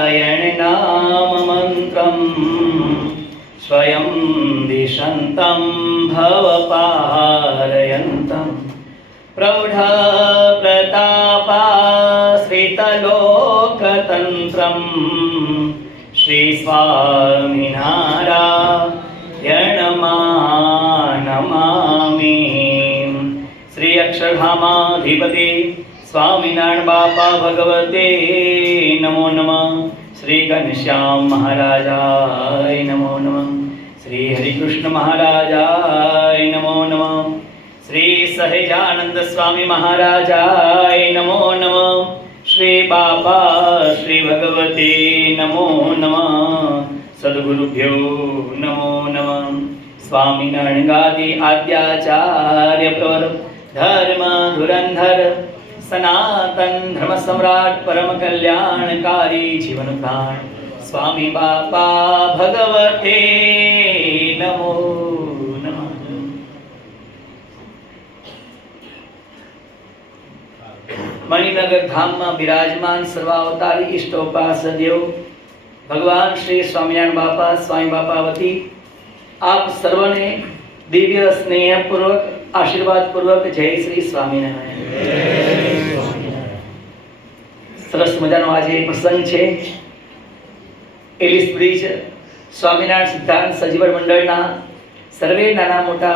नारायण नाम मन्त्रं स्वयं दिशन्तं भवपारयन्तं प्रौढप्रतापाश्रितलोकतन्त्रं श्रीस्वामिनारायणमानमामि। श्री अक्षरधामाधिपति स्वामिनारायण बापा भगवते नमो नमः। श्री घनश्याम महाराजाय नमो नमः। श्री हरिकृष्ण महाराजाय नमो नमः। श्री सहजानंद स्वामी महाराजाय नमो नमः। श्री बाबा श्री भगवते नमो नमः। सद्गुरुभ्यो नमो नमः। स्वामिनारायण गादि आद्याचार्य प्रवर धर्म धुरंधर सनातन धर्म सम्राट परम कल्याणकारी जीवन प्राण स्वामी बापा भगवते नमो नमः। मणिनगर धाम में विराजमान सर्वावतारी इष्टोपास देव भगवान श्री स्वामिनारायण बापा स्वामी बापा वती आप सर्वने दिव्य स्नेह पूर्वक आशीर्वाद पूर्वक जय श्री स्वामिनारायण। सरस मजानो आज प्रसंग छे। एलिस ब्रिज स्वामिनारायण सिद्धांत सजीवन मंडळना सर्वे नाना मोटा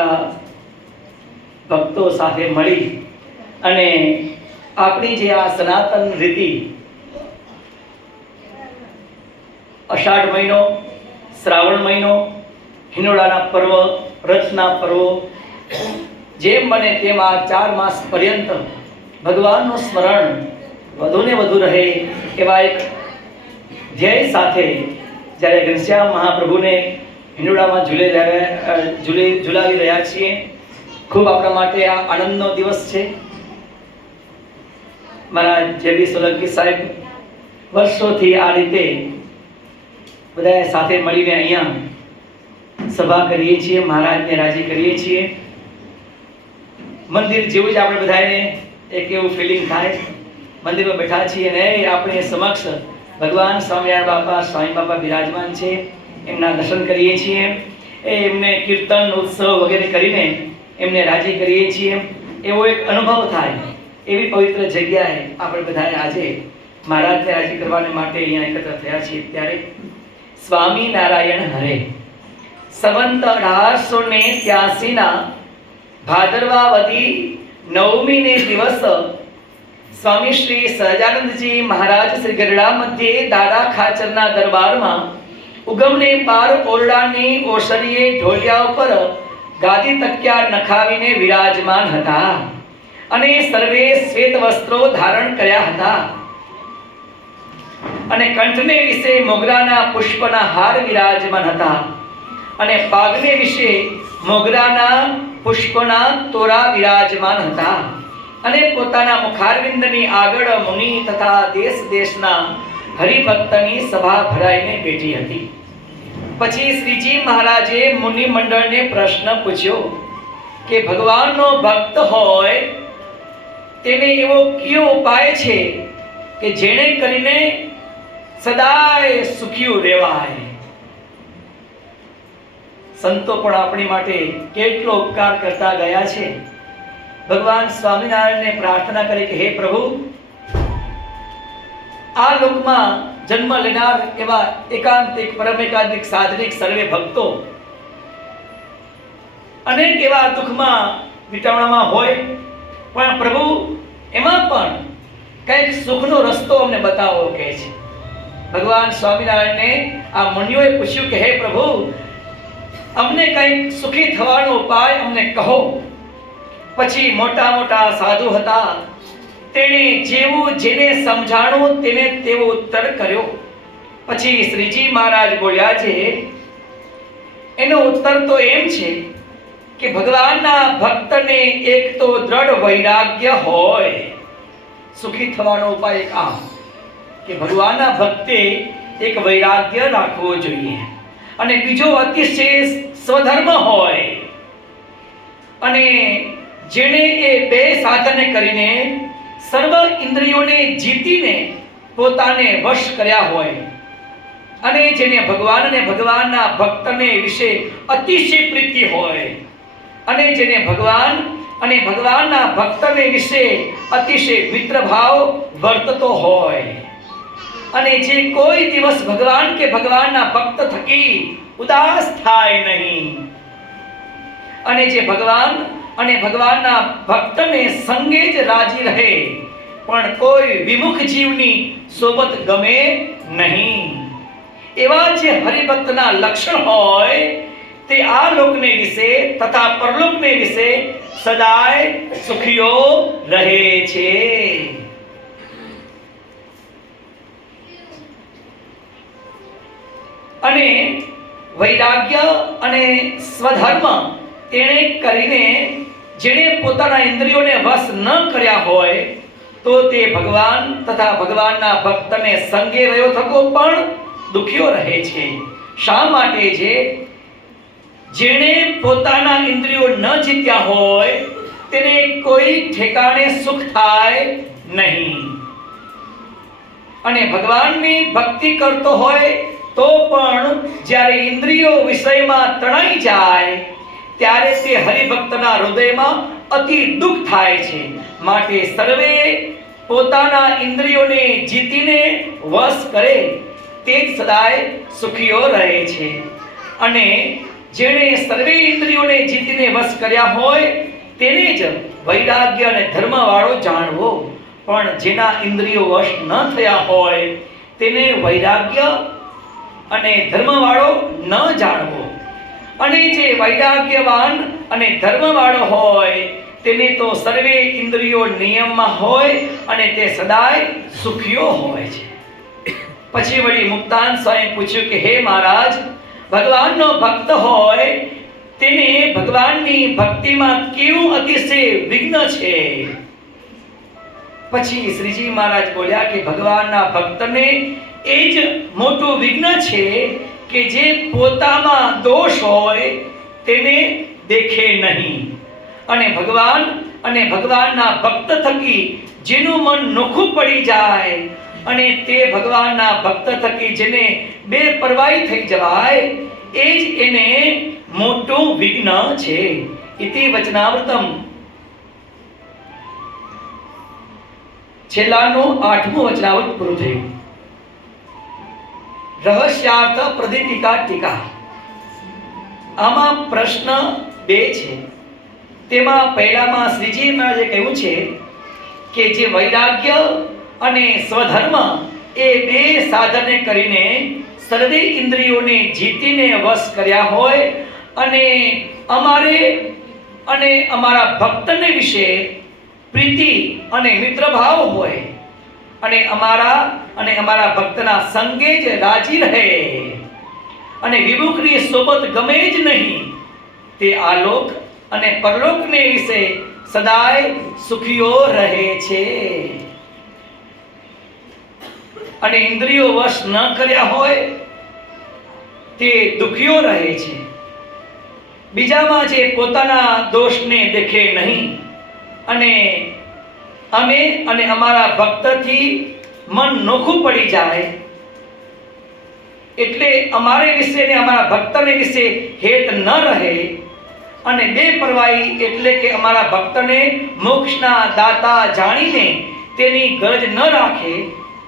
भक्तो साथे मळी अने आपणी जे आ सनातन रीति अषाढ़ महीनो श्रावण महीनो हिनोळाना पर्व व्रतना पर्वो जेम बने तेम आ 4 मास पर्यंत भगवानનું स्मरण વધુને વધુ રહે એવા એક ધ્યેય સાથે જ્યારે ઘનશ્યામ મહાપ્રભુને હિંડોળામાં ઝુલાવી રહ્યા છીએ। ખૂબ આપણા માટે આ આનંદનો દિવસ છે। મારા જેબી સોલંકી સાહેબ વર્ષોથી આ રીતે બધાએ સાથે મળીને અહીંયા સભા કરીએ છીએ, મહારાજને રાજી કરીએ છીએ। મંદિર જેવું જ આપણે બધાને એક એવું ફિલિંગ થાય। મંદિરમાં બેઠા છીએ અને આપણે સમક્ષ ભગવાન સ્વામિનારાયણ બાપા સ્વામી બાપા બિરાજમાન છે, એમના દર્શન કરીએ છીએ, એમને કીર્તન ઉત્સવ વગેરે કરીને એમને રાજી કરીએ છીએ। એવો એક અનુભવ થાય। એવી પવિત્ર જગ્યાએ આપણે બધાએ આજે મહારાજને રાજી કરવા માટે અહીંયા એકત્ર થયા છીએ। ત્યારે સ્વામિનારાયણ હરે સંવંત 1883 ના ભાદરવા વદી 9મી ને દિવસ स्वामी श्री सहजानंद जी महाराज श्री गरड़ा मध्य दादा खाचरना दरबार में उगमने पार ओरडानी ओसरीए ढोलिया पर गादी तकिया नखावीने विराजमान हता अने सर्वे श्वेत वस्त्रो धारण कर्या हता अने कंठने विषे मोगराना पुष्पना हार विराजमान हता अने पागने विषे मोगराना पुष्पना तोरा विराजमान हता अने पोताना मुखारविंदनी आगळ मुनि तथा देश देशना हरिभक्तनी सभा भराईने बेठी हती। पछी श्रीजी महाराजे मुनि मंडळने प्रश्न पूछ्यो के भगवाननो भक्त होय तेने एवो क्यो उपाय छे के जेणे करीने सदाय सुखी रहेवाय। संतो पण आपणी माटे केटलो उपकार करता गया छे। भगवान स्वामिनारायण ने प्रार्थना करी कि हे प्रभु आ लोक में जन्म लेनार एवा एकांतिक परम एकांतिक साधनिक सर्वे भक्तो अनेक एवा दुख में विटावणामां होय पण प्रभु एमां पण कंईक सुखनो रस्तो अमने बतावो कहे छे। भगवान स्वामिनारायण ने आ मुनिओए पूछ्યું कि हे प्रभु अमने कंईक सुखी थवानो उपाय अमने कहो। पछी मोटा मोटा साधु हता तेने जेवू जेने समझाणो तेने तेवो उत्तर कर्यो। पछी श्रीजी महाराज बोल्या छे एनो उत्तर तो एम छे कि भगवानना भक्तने एक तो दृढ़ वैराग्य होय। सुखी थवानो उपाय एक आ कि भगवानना भक्ते एक वैराग्य राखवो जोईए अने बीजो अतिशय स्वधर्म होय अने जेने ए बे साधन करीने सर्व इंद्रियों ने जीतीने પોતાને વશ કર્યા હોય અને જેને ભગવાન અને ભગવાનના ભક્તને વિશે અતિશય પ્રીતિ હોય અને જેને ભગવાન અને ભગવાનના ભક્તને વિશે અતિશય મિત્ર ભાવ વર્તતો હોય અને જે કોઈ દિવસ ભગવાન કે ભગવાનના ભક્ત થકી ઉદાસ થાય નહીં અને જે ભગવાન અને ભગવાનના ભક્તને સંગે જ રાજી રહે પણ કોઈ વિમુખ જીવની સોબત ગમે નહીં, એવા જે હરિભક્તના લક્ષણ હોય તે આ લોકને વિશે તથા પરલોકને વિશે સદાય સુખીઓ રહે છે. અને વૈરાગ્ય અને સ્વધર્મ તેણે કરીને જેણે પોતાના ઇન્દ્રિયોને વશ ન કર્યા હોય તો તે ભગવાન તથા ભગવાનના ભક્તને સંગે રહ્યો થકો પણ દુખ્યો રહે છે. શા માટે છે? જેણે પોતાના ઇન્દ્રિયો ન જીત્યા હોય તેને કોઈ ઠેકાણે સુખ થાય નહીં અને ભગવાનની ભક્તિ કરતો હોય તો પણ જ્યારે ઇન્દ્રિયો વિષયમાં તણાઈ જાય ત્યારે તે હરિભક્તના હૃદયમાં અતિ દુઃખ થાય છે. માટે સર્વે પોતાના ઇન્દ્રિયોને જીતીને વશ કરે તે જ સદાય સુખીઓ રહે છે અને જેણે સર્વે ઇન્દ્રિયોને જીતીને વશ કર્યા હોય તેને જ વૈરાગ્ય અને ધર્મવાળો જાણવો, પણ જેના ઇન્દ્રિયો વશ ન થયા હોય તેને વૈરાગ્ય અને ધર્મવાળો ન જાણવો અને જે વૈરાગ્યવાન અને ધર્મવાળો હોય તેને તો સર્વે ઇન્દ્રિયો નિયમમાં હોય અને તે સદાય સુખીઓ હોય છે. પછી વળી મુક્તાન સ્વામી પૂછ્યું કે હે મહારાજ, ભગવાનનો ભક્ત હોય તેને ભગવાનની ભક્તિમાં કેવું અતિશય વિઘ્ન છે? પછી શ્રીજી મહારાજ બોલ્યા કે ભગવાનના ભક્તને એ જ મોટું વિઘ્ન છે કે જે પોતામાં દોષ હોય તેને દેખે નહીં અને ભગવાન અને ભગવાનના ભક્ત થકી જેનું મન નોખું પડી જાય અને તે ભગવાનના ભક્ત થકી જેને બેપરવાહી થઈ જવાય એ જ એને મોટું વિઘ્ન છે. ઇતિ વચનામૃતમ છેલ્લાનું 8મું વચનામૃત પૂરું થયું. રહસ્યાર્થ પ્રદીપિકા ટીકા. આમાં પ્રશ્ન 2 છે. તેમાં પહેલામાં શ્રીજી મહારાજે કહ્યું છે કે જે વૈરાગ્ય અને સ્વધર્મ એ બે સાધને કરીને સર્વે ઇન્દ્રિયોને જીતીને વશ કર્યા હોય અને અમારે અને અમારા ભક્તને વિશે પ્રીતિ અને મિત્રભાવ હોય અને અમારા ભક્તના સંગે જ રાજી રહે અને વિમુખની સોબત ગમે જ નહીં, તે આલોક અને પરલોકને વિશે સદાય સુખીઓ રહે છે અને ઇન્દ્રિયો વશ ન કર્યા હોય તે દુખીઓ રહે છે. બીજામાં જે પોતાના દોષને દેખે નહીં અને અમે અને અમારા ભક્તથી મન નોખું પડી જાય એટલે અમારે વિશે ને અમારા ભક્તને વિશે હેત ન રહે અને બેપરવાહી એટલે કે અમારા ભક્તને મોક્ષના દાતા જાણીને તેની ગરજ ન રાખે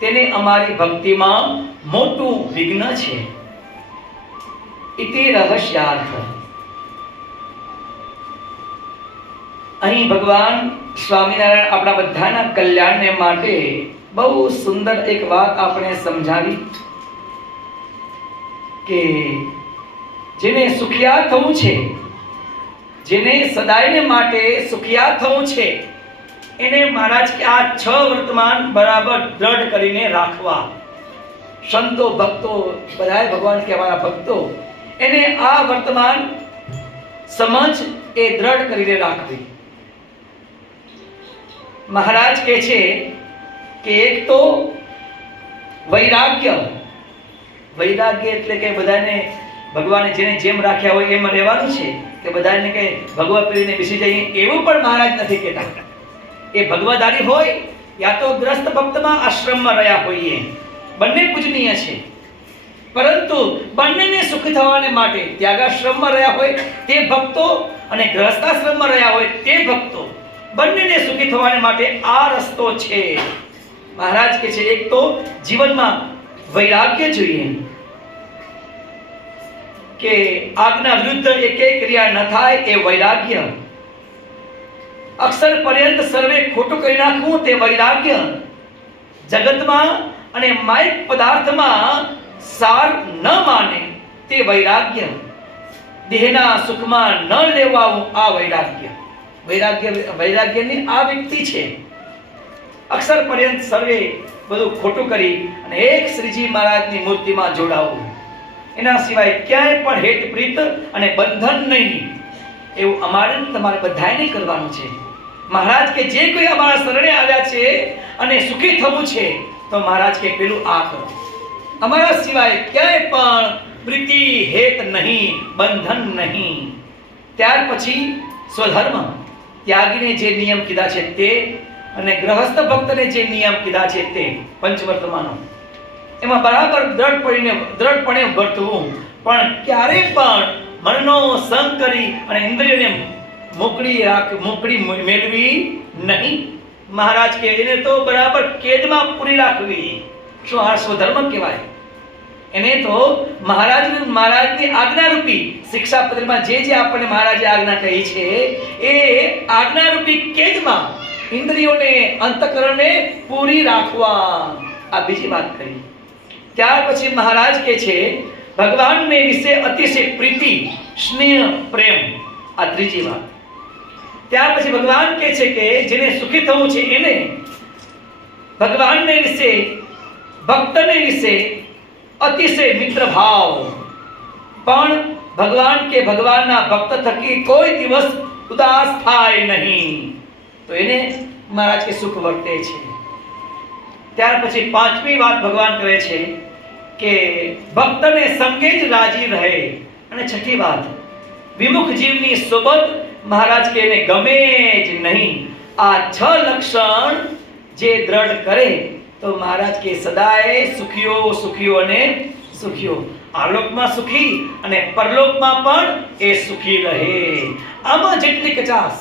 તેને અમારી ભક્તિમાં મોટું વિઘ્ન છે. ઇતિ રહસ્યાર્થ. અહીં ભગવાન સ્વામિનારાયણ આપણા બધાના કલ્યાણને માટે બહુ સુંદર એક વાત આપણે સમજાવી કે જેને સુખિયા થવું છે, જેને સદાયને માટે સુખિયા થવું છે એને મહારાજ કે આ 6 વર્તમાન બરાબર દ્રઢ કરીને રાખવા. સંતો ભક્તો બધાય ભગવાન કે અમારા ભક્તો એને આ વર્તમાન સમજ એ દ્રઢ કરીને રાખવી. મહારાજ કહે છે કે એક તો વૈરાગ્ય એટલે કે બધાને ભગવાને જેને જેમ રાખ્યા હોય એમ રહેવાનું છે કે બધાને કે ભગવા પીને બેસી જઈએ એવું પણ મહારાજ નથી કહેતા. એ ભગવાદારી હોય યા તો ગ્રસ્ત ભક્તમાં આશ્રમમાં રહ્યા હોઈએ, બંને પૂજનીય છે, પરંતુ બંનેને સુખી થવાને માટે ત્યાગાશ્રમમાં રહ્યા હોય તે ભક્તો અને ગ્રહસ્થાશ્રમમાં રહ્યા હોય તે ભક્તો, બંનેને સુખી થવાને માટે આ રસ્તો છે. મહારાજ કહે છે એક તો જીવનમાં વૈરાગ્ય જોઈએ કે આજ્ઞા વિરુદ્ધ એકે ક્રિયા ન થાય, એ વૈરાગ્ય. અક્ષર પર્યંત સર્વે ખોટું કરી નાખવું તે વૈરાગ્ય. જગતમાં અને માયિક પદાર્થમાં સાર ન માને તે વૈરાગ્ય. દેહના સુખમાં ન લેવાવું આ વૈરાગ્ય. વૈરાગ્યની આ વ્યક્તિ છે. અક્ષર પર્યંત સર્વે બધું ખોટું કરી અને એક શ્રીજી મહારાજની મૂર્તિમાં જોડાવવું, એના સિવાય ક્યાંય પણ હેત પ્રીત અને બંધન નહીં, એવું અમારે તમારે બધાને કરવાનું છે. મહારાજ કે જે કોઈ અમારા શરણે આવ્યા છે અને સુખી થવું છે તો મહારાજ કે પેલું આ કરો. અમારા સિવાય ક્યાંય પણ પ્રીતિ હેત નહીં, બંધન નહીં. ત્યાર પછી સ્વધર્મ ત્યાગીને જે નિયમ કીધા છે તે, અને ગ્રહસ્થ ભક્તને જે નિયમ કીધા છે તે પંચવર્તમાનો, એમાં બરાબર દ્રઢપણે વર્તવું, પણ ક્યારે પણ મનનો સંગ કરી અને ઇન્દ્રિયોને મોકળી મેળવી નહીં. મહારાજ કે એને તો બરાબર કેદમાં પૂરી રાખવી. શું આ સ્વધર્મ કહેવાય? એને તો મહારાજની આજ્ઞારૂપી શિક્ષાપત્રમાં જે આપણને મહારાજે આજ્ઞા કહી છે એ આજ્ઞારૂપી કેદમાં ઇન્દ્રિયોને અંતઃકરણને પૂરી રાખવા. આ બીજી વાત કરી. ત્યાર પછી મહારાજ કહે છે ભગવાનને વિશે અતિશય પ્રીતિ, સ્નેહ, પ્રેમ. આ ત્રીજી વાત. ત્યાર પછી ભગવાન કહે છે કે જેને સુખી થવું છે એને ભગવાનને વિશે, ભક્તને વિશે અતિશય મિત્ર ભાવ. પણ ભગવાન કે ભગવાનના ભક્ત થકી કોઈ દિવસ ઉદાસ થાય નહીં, તો એને મહારાજ કે સુખ વર્તે છે. ત્યાર પછી પાંચમી વાત ભગવાન કહે છે કે ભક્તને સંગે જ રાજી રહે. અને છઠ્ઠી વાત, વિમુખ જીવની સોબત મહારાજ કે એને ગમે જ નહીં. આ 6 લક્ષણ જે દ્રઢ કરે તો મહારાજ કે સદાય સુખીઓ સુખીઓ અને સુખીઓ, આલોકમાં સુખી અને પરલોકમાં પણ એ સુખી રહે. આમાં જેટલી કચાસ,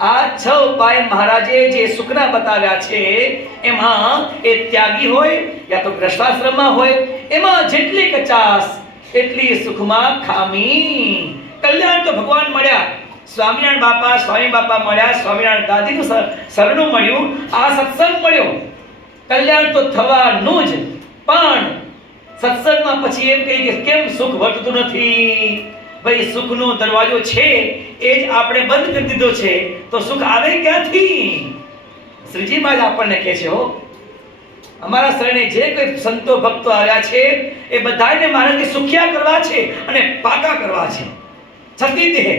આ 6 ઉપાય મહારાજે જે સુખના બતાવ્યા છે એમાં એ ત્યાગી હોય યા તો ગ્રસ્તાશ્રમમાં હોય, એમાં જેટલી કચાસ એટલી સુખમાં ખામી. કલ્યાણ તો ભગવાન મળ્યા, સ્વામી બાપા મળ્યા, સ્વામિનારાયણ દાદીનું શરણું મળ્યું, આ સત્સંગ મળ્યો. કલ્યાણ તો થવાનું જ, પણ સત્સંગમાં પછી એમ કહી કે કેમ સુખ વર્તતું નથી? ભાઈ સુખનો દરવાજો છે એ જ આપણે બંધ કરી દીધો છે, તો સુખ આવે ક્યાંથી? શ્રીજી મહારાજ આપણને કહે છે, હો અમારા શરણે જે કોઈ સંતો ભક્તો આવ્યા છે એ બધાને મહારાજે સુખિયા કરવા છે અને પાકા કરવા છે. છતી દેહ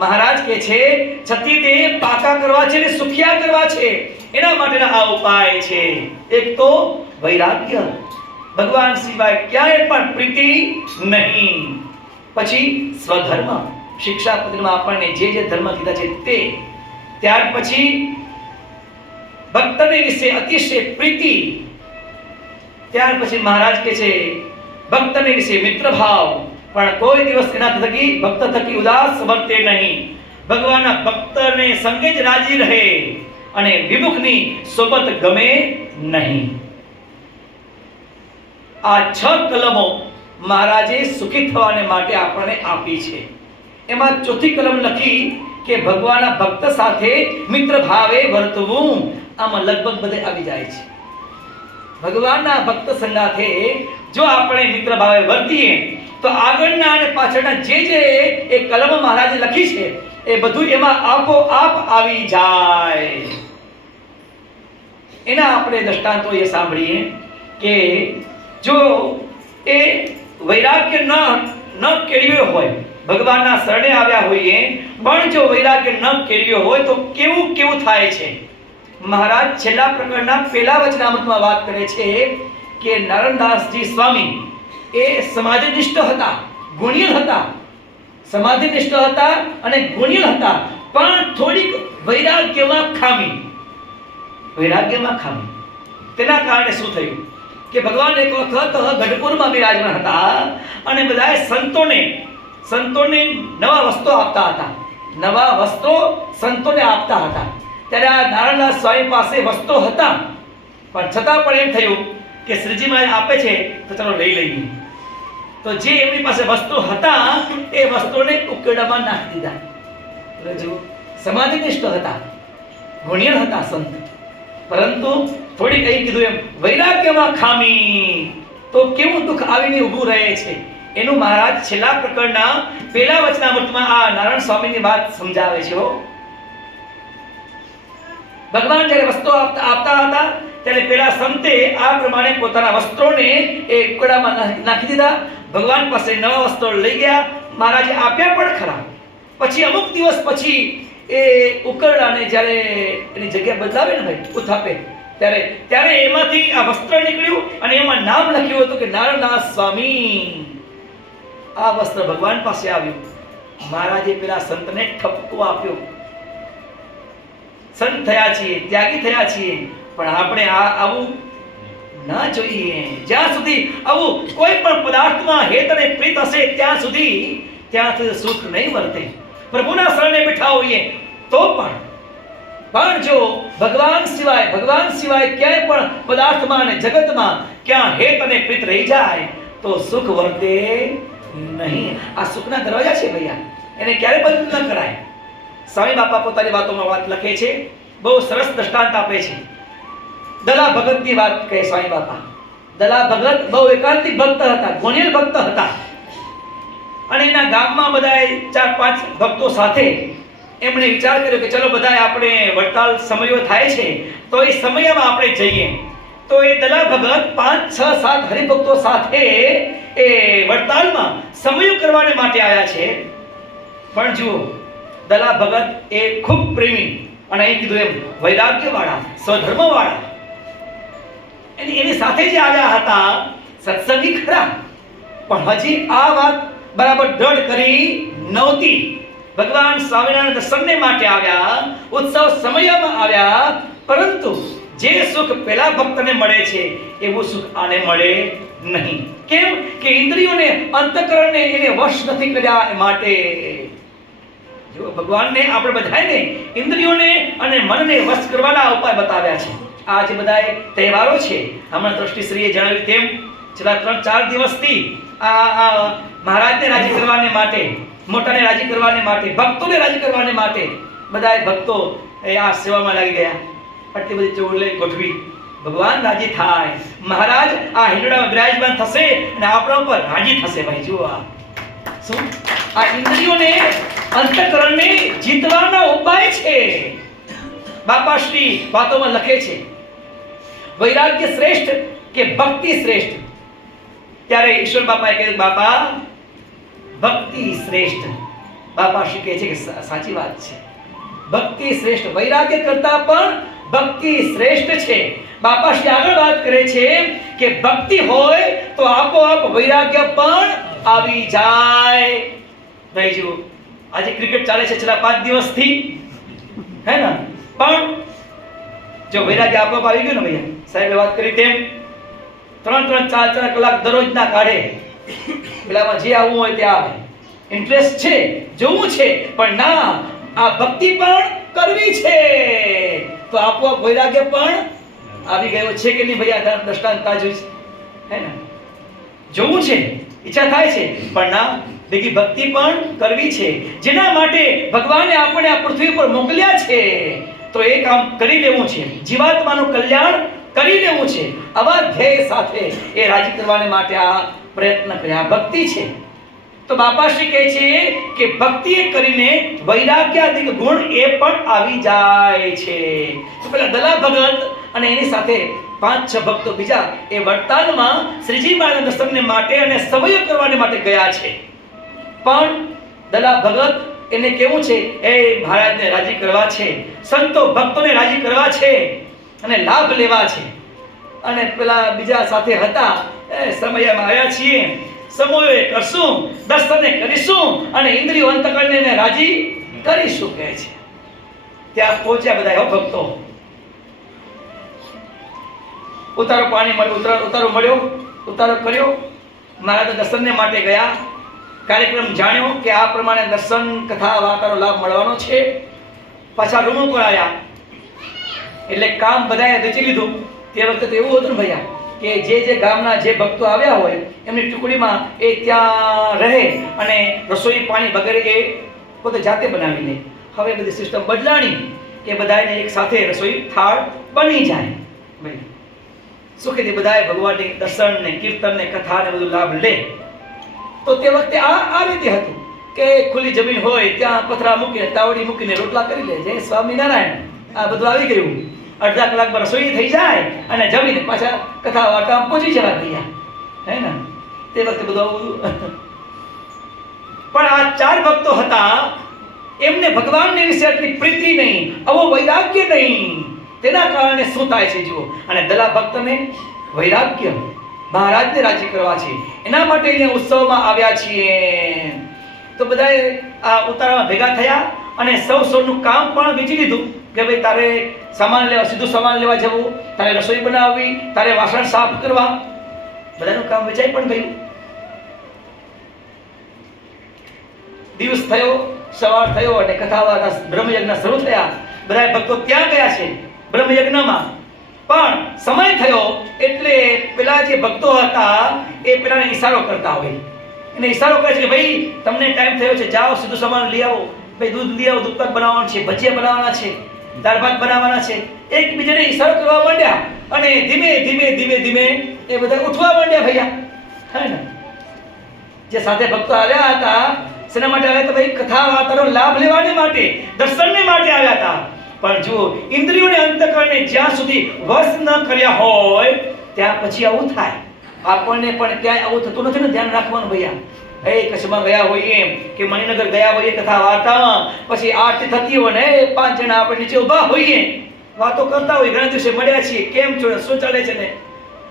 મહારાજ કહે છે, છતી દેહ પાકા કરવા છે અને સુખિયા કરવા છે, એના માટેના આ ઉપાય છે. એક તો વૈરાગ્ય, ભગવાન સિવાય ક્યાંય પણ પ્રીતિ નહીં. પછી સ્વધર્મ, શિક્ષાપત્રમાં આપણને જે ધર્મ કીધા છે તે. ત્યાર પછી ભક્તને વિશે અતિશય પ્રીતિ. ત્યાર પછી મહારાજ કહે છે ભક્તને વિશે મિત્ર ભાવ, પણ કોઈ દિવસ એના થકી ભક્ત થકી ઉદાસ વર્તે નહીં. ભગવાનના ભક્તને સંગે જ રાજી રહે અને વિમુખની સોબત ગમે નહીં. આ 6 કલમો મહારાજે સુખી થવાને માટે આપણને આપી છે. એમાં ચોથી કલમ લખી કે ભગવાનના ભક્ત સાથે મિત્ર ભાવે વર્તવું. આમાં લગભગ બધે આવી જાય છે. ભગવાનના ભક્ત સંગાથે જો આપણે મિત્ર ભાવે વર્તીએ તો આગળના અને પાછળના જે એ કલમ મહારાજે લખી છે એ બધું એમાં આપોઆપ આવી જાય. એના આપણે દ્રષ્ટાંતો એ સાંભળીએ કે જો એ વૈરાગ્ય ન કેળવ્યો હોય, ભગવાનના શરણે આવ્યા હોઈએ પણ જો વૈરાગ્ય ન કેળવ્યો હોય તો કેવું થાય છે. મહારાજ છેલ્લા પ્રકરણના પહેલા વચનામૃતમાં વાત કરે છે કે નારાયણદાસજી સ્વામી એ સમાધિનિષ્ઠ હતા, ગુણિયલ હતા, સમાધિનિષ્ઠ હતા અને ગુણિયલ હતા, પણ થોડીક વૈરાગ્યમાં ખામી. વૈરાગ્યમાં ખામી. તેના કારણે શું થયું કે ભગવાન એક વખત ગઢપુરમાં બિરાજમાન હતા અને બધાએ સંતોને નવા વસ્ત્રો આપતા હતા. નવા વસ્ત્રો સંતોને આપતા હતા. ત્યારે આ નારાયણદાસ સ્વામી પાસે વસ્ત્રો હતા, પણ છતાં પણ એમ થયું કે શ્રીજી મહારાજ આપે છે તો ચાલો લઈ લઈએ. તો જે એમની પાસે વસ્ત્રો હતા એ વસ્ત્રોને ઉકેડામાં નાખી દીધા. જો સમાધિનિષ્ઠ હતા, ગુણિયલ હતા સંત, પરંતુ થોડીક અહીં કીધું એમ વૈરાગ્યમાં ખામી તો કેવું દુઃખ આવીને ઊભું રહે છે એનું મહારાજ છેલ્લા પ્રકરણના પહેલા વચનામૃતમાં આ નારાયણ સ્વામીની વાત સમજાવે છે. ભગવાન જ્યારે વસ્ત્રો આપતા હતા ત્યારે પેલા સંતે આ પ્રમાણે પોતાના વસ્ત્રોને એ ઉકડામાં નાખી દીધા. ભગવાન પાસે નવા વસ્ત્રો લઈ ગયા. મહારાજે આપ્યા પણ ખરા. પછી અમુક દિવસ પછી એ ઉકરડાને જ્યારે એની જગ્યા બદલાવે ને ભાઈ ઉથાપે, ત્યારે એમાંથી આ વસ્ત્ર નીકળ્યું અને એમાં નામ લખ્યું હતું કે નારાયણદાસ સ્વામી. આ વસ્ત્ર ભગવાન પાસે આવ્યું. મહારાજે પેલા સંતને ઠપકો આપ્યો. સંત થયા છીએ, ત્યાગી થયા છીએ, પણ આપણે આવું ના જોઈએ. જ્યાં સુધી આવું કોઈ પણ પદાર્થમાં હેત અને પ્રીત હશે ત્યાં સુધી સુખ નહીં વર્તે. પ્રભુના શરણે બેઠા હોઈએ તો પણ જો ભગવાન સિવાય ક્યાંય પણ પદાર્થમાં અને જગતમાં ક્યાં હેત અને પ્રીત રહી જાય તો સુખ વર્તે નહીં. આ સુખના દરવાજા છે ભૈયા, એને ક્યારે બંધ ન કરાય. સ્વામી બાપા પોતાની વાતોમાં વાત લખે છે, બહુ સરસ દ્રષ્ટાંત આપે છે. દલા ભગતની વાત કહે સ્વામી બાપા. દલા ભગત બહુ એકાંતિક ભક્ત હતા, ગુણિયલ ભક્ત હતા, અને એના ગામમાં બધાએ 4-5 ભક્તો સાથે એમણે વિચાર કર્યો કે ચલો બધાએ આપણે વડતાલ સમયો થાય છે તો એ સમયમાં આપણે જઈએ. તો એ દલા ભગત 5-6-7 હરિભક્તો સાથે એ વડતાલમાં સમયો કરવાને માટે આવ્યા છે. પણ જુઓ, દલા ભગત એ ખૂબ પ્રેમી અને અહીં કીધું એમ વૈરાગ્યવાળા, સ્વધર્મવાળા, એની સાથે જે આવ્યા હતા સત્સંગી ખરા, પણ હજી આ વાત બરાબર દ્રઢ કરી નહોતી. ભગવાન સ્વામિનારાયણ દર્શનને માટે આવ્યા, ઉત્સવ સમયમાં આવ્યા, પરંતુ જે સુખ પેલા ભક્તને મળે છે એવું સુખ આને મળે નહીં. કેમ કે ઇન્દ્રિયોને, અંતઃકરણને એને વશ નથી કર્યા. એ માટે જો ભગવાનને આપણે બધાને ઇન્દ્રિયોને અને મનને વશ કરવાના ઉપાય બતાવ્યા છે. આ જે બધા તહેવારો છે, હમણાં દ્રષ્ટિશ્રીએ જણાવ્યું તેમ છેલ્લા 3-4 દિવસથી આ મહારાજને રાજી કરવાને માટે, મોટાને રાજી કરવાને માટે, ભક્તોને રાજી કરવાને માટે બધા ભક્તો આ સેવામાં લાગી ગયા. આટલી બધી ચોલે ગોઠવી ભગવાન રાજી થાય, મહારાજ આ હિંડોળામાં બિરાજમાન થશે અને આપણા ઉપર રાજી થશે. ભાઈ જુઓ, શું આ ઇન્દ્રિયોને, અંતઃકરણને જીતવાનો ઉપાય છે. બાપા શ્રી વાતોમાં લખે છે વૈરાગ્ય શ્રેષ્ઠ કે ભક્તિ શ્રેષ્ઠ. ત્યારે ઈશ્વર બાપાએ કહ્યું બાપા ભક્તિ શ્રેષ્ઠ. બાપા શ્રી કહે છે કે સાચી વાત છે, ભક્તિ શ્રેષ્ઠ, વૈરાગ્ય કરતા પણ ભક્તિ શ્રેષ્ઠ છે. બાપા શ્રી આગળ વાત કરે છે કે ભક્તિ હોય તો આપોઆપ વૈરાગ્ય પણ આવી જાય. ભાઈ જુઓ, આજે ક્રિકેટ ચાલે છે છેલ્લા 5 દિવસથી, હે ને, પણ જો વૈરાગ્ય આપોઆપ આવી ગયું ને ભૈયા, સાહેબે વાત કરી તેમ 3-4 કલાક દરરોજ ના કાઢે, પેલામાં જે આવવું હોય તે આવે, ઇન્ટરેસ્ટ છે, જોવું છે, પણ ના, આ ભક્તિ પણ કરવી છે તો આપોઆપ વૈરાગ્ય પણ આવી ગયો છે કે નહીં ભૈયા? દ્રષ્ટાંત તાજું છે, હે ને, જોવું છે, ઈચ્છા થાય છે, પણ ના, ભેગી ભક્તિ પણ કરવી છે. જેના માટે ભગવાને આપણને આ પૃથ્વી પર મોકલ્યા છે તો એ કામ કરી લેવું છે, જીવાત્માનું કલ્યાણ કરી લેવું છે. આવા ધ્યેય સાથે એ રાજી કરવાને માટે આ પ્રયત્ન કર્યા, ભક્તિ છે. તો બાપાશ્રી કહે છે કે ભક્તિ કરીને વૈરાગ્યાદિક ગુણ એ પણ આવી જાય છે. તો પેલા દલા ભગત અને એની સાથે 5-6 ભક્તો બીજા એ વડતાલમાં શ્રીજી મહારાજના દર્શનને માટે અને સમય કરવાને માટે ગયા છે. પણ દલા ભગત એને કેવું છે, એ મહારાજને રાજી કરવા છે, સંતો ભક્તોને રાજી કરવા છે અને લાભ લેવા છે. અને પેલા બીજા સાથે હતા એ સમયમાં આવ્યા છીએ, સમયે કરશું, દર્શને કરીશું અને ઇન્દ્રિયો અંતઃકરણને રાજી કરીશું કહે છે. ત્યાં પહોંચ્યા બધા ભક્તો ઉતારો પાણી મળ્યો, ઉતારો મળ્યો, ઉતારો કર્યો. મહારાજ દર્શનને માટે ગયા, કાર્યક્રમ જાણ્યો કે આ પ્રમાણે દર્શન કથા વાર્તાનો લાભ મળવાનો છે. પાછા રૂમ ઉપર આવ્યા એટલે કામ બધાએ વેચી લીધું. તે વખતે તો એવું હતું ને ભૈયા કે જે ગામના જે ભક્તો આવ્યા હોય એમની ટુકડીમાં એ ત્યાં રહે અને રસોઈ પાણી વગેરે એ પોતે જાતે બનાવી લે. હવે બધી સિસ્ટમ બદલાણી કે બધાને એક સાથે રસોઈ થાળ બની જાય. ભાઈ સુખેથી બધાએ ભગવાનની દર્શન ને કીર્તન ને કથા ને બધું લાભ લે. તો તે વખતે આ રીતે હતું કે ખુલ્લી જમીન હોય ત્યાં પથરા મૂકીને તાવડી મૂકીને રોટલા કરી લે. જય સ્વામિનારાયણ. આ બધું આવી ગયું. અડધા કલાકમાં રસોઈ થઈ જાય અને જમીને પાછા કથા વાર્તામાં પહોંચી જવા ભૈયા, હે ને? તે વખતે બધું પણ આ 4 ભક્તો હતા, એમને ભગવાનને વિશે આટલી પ્રીતિ નહીં, આવો વૈરાગ્ય નહીં. તેના કારણે શું થાય છે જુઓ. અને દલા ભક્તને વૈરાગ્ય મહારાજને રાજી કરવા છે, એના માટે અહીંયા ઉત્સવમાં આવ્યા છીએ. તો બધાએ આ ઉતારામાં ભેગા થયા અને સૌનું કામ પણ વેચી લીધું કે ભાઈ તારે સીધું સામાન લેવા જવું, તારે રસોઈ બનાવવી, તારે વાસણ સાફ કરવા, બધાનું કામ વેચાઈ પણ ગયું. દિવસ થયો, સવાર થયો અને કથા બ્રહ્મયજ્ઞ શરૂ થયા. બધા ભક્તો ત્યાં ગયા છે બ્રહ્મયજ્ઞમાં. પણ સમય થયો એટલે પેલા જે ભક્તો હતા એ પેલાને ઈશારો કરતા હોય. એને ઈશારો કરે છે કે ભાઈ તમને ટાઈમ થયો છે, જાઓ સીધું સામાન લઈ આવો, ભાઈ દૂધ લઈ આવો, દૂધ પાક બનાવવાનું છે, ભજીયા બનાવવાના છે, દાળ ભાત બનાવવાના છે. એકબીજાને ઈશારો કરવા માંડ્યા અને ધીમે ધીમે એ બધા ઉઠવા માંડ્યા ભૈયા, હે ને? જે સાથે ભક્તો આવ્યા હતા શેના માટે આવ્યા હતા? ભાઈ કથા વાર્તાનો લાભ લેવાને માટે, દર્શનને માટે આવ્યા હતા. પણ જુઓ, ઇન્દ્રિયોને અંતકરણને જ્યાં સુધી વશ ન કર્યા હોય ત્યાં પછી આવું થાય. આપણને પણ ક્યાંય આવું થતું નથી ને, ધ્યાન રાખવાનું ભૈયા. કચ્છમાં ગયા હોઈએ કે મણિનગર ગયા હોઈએ કથા વાર્તામાં, પછી આરતી થતી હોય ને 5 જણા આપણે નીચે ઊભા હોઈએ, વાતો કરતા હોય, ઘણા દિવસે મળ્યા છીએ, કેમ છો, શું ચાલે છે ને,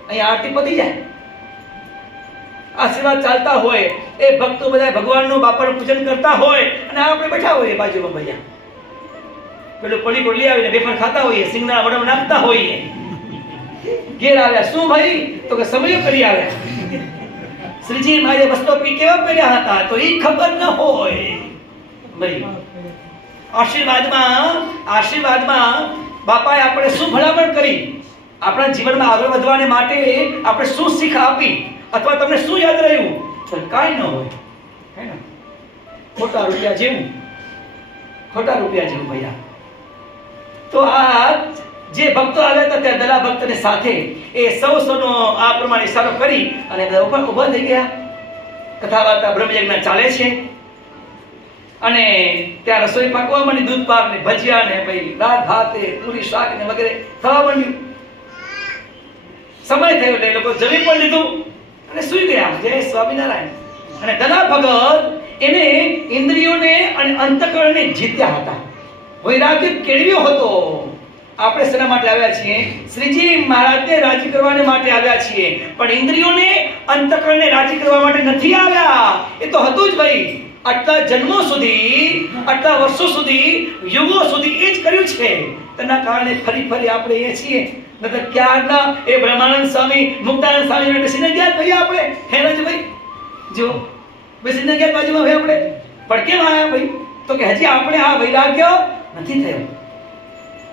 અહીંયા આરતી પતી જાય, આશીર્વાદ ચાલતા હોય, એ ભક્તો બધા ભગવાનનું બાપાનું પૂજન કરતા હોય અને આપણે બેઠા હોઈએ બાજુમાં ભૈયા. પેલું પડી લઈ આવીને વેફર ખાતા હોઈએ, સિંગના વડમ નાખતા હોઈએ. ઘેર આવ્યા, શું ભાઈ? તો કે સમય કરી આવ્યા. શ્રીજી મારે વસ્ત્રો કેવા પહેર્યા હતા તો એ ખબર ન હોય ભાઈ. આશીર્વાદમાં બાપાએ આપણે શું ભલામણ કરી, આપણા જીવનમાં આગળ વધવાને માટે આપણે શું શીખ આપી, અથવા તમને શું યાદ રહ્યું? તો કાંઈ ન હોય, હે ને? ખોટા રૂપિયા જેવું ભૈયા. તો આ જે ભક્તો આવ્યા હતા ત્યાં દલા ભક્તને સાથે એ સૌનો આ પ્રમાણે ઈશારો કરી અને બધા ઊભા થઈ ગયા. કથા વાર્તા બ્રહ્મયજ્ઞ ચાલે છે અને ત્યાં રસોઈ પાકવા માંડી, દૂધ પાક ને ભજીયા ને ભાઈ દાળ ભાત પૂરી શાક ને વગેરે થવા માંડ્યું. સમય થયો એટલે એ લોકો જમી પણ લીધું અને સૂઈ ગયા. જય સ્વામિનારાયણ. અને દલા ભગત એને ઇન્દ્રિયોને અને અંતકરણને જીત્યા હતા, વૈરાગ્ય કેળવ્યો હતો. આપણે શેના માટે આવ્યા છીએ? શ્રીજી મહારાજને રાજી કરવાને માટે આવ્યા છીએ, પણ ઇન્દ્રિયોને અંતકરણને રાજી કરવા માટે નથી આવ્યા. એ તો હતું જ ભાઈ. આટલા જન્મો સુધી, આટલા વર્ષો સુધી, યુગો સુધી એ જ કર્યું છે. તેના કારણે ફરી આપણે એ છીએ. નતર ક્યારના એ બ્રહ્માનંદ સ્વામી, મુક્તાનંદ સ્વામી બેસીને ગયા ભાઈ આપણે, હેર જ ભાઈ જો બેસીને ગયા બાજુમાં ભાઈ આપણે. પણ કેમ આવ્યા ભાઈ? તો કે હજી આપણે આ વૈરાગ્ય નથી થયો.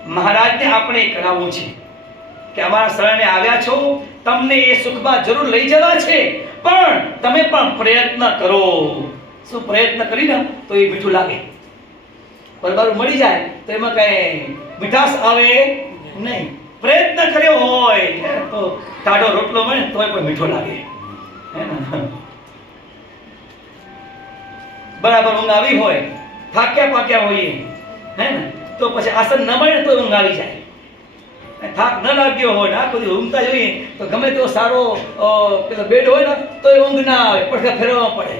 મહારાજને આપણે કરાવવું છે કે અમારા શરણે આવ્યા છો, તમને એ સુખમાં જરૂર લઈ જવા છે, પણ તમે પણ પ્રયત્ન કરો. શું પ્રયત્ન કરીને તો એ મીઠું લાગે. બરાબર મળી જાય તો એમાં કઈ મીઠાશ આવે નહીં. પ્રયત્ન કર્યો હોય તો ટાઢો રોટલો મળે તોય પણ મીઠો લાગે, હે ને? બરાબર ઊંઘ આવી હોય, થાક્યા પાક્યા હોઈએ, હે ને, તો પછી આસન ન મળે તો ઊંઘ આવી જાય. થાક ન લાગ્યો હોય ને આખો દિવસ ઊંઘતા જોઈએ તો ગમે તેવો સારો પેલો બેડ હોય ને તો એ ઊંઘ ના આવે, પડખા ફેરવવા પડે.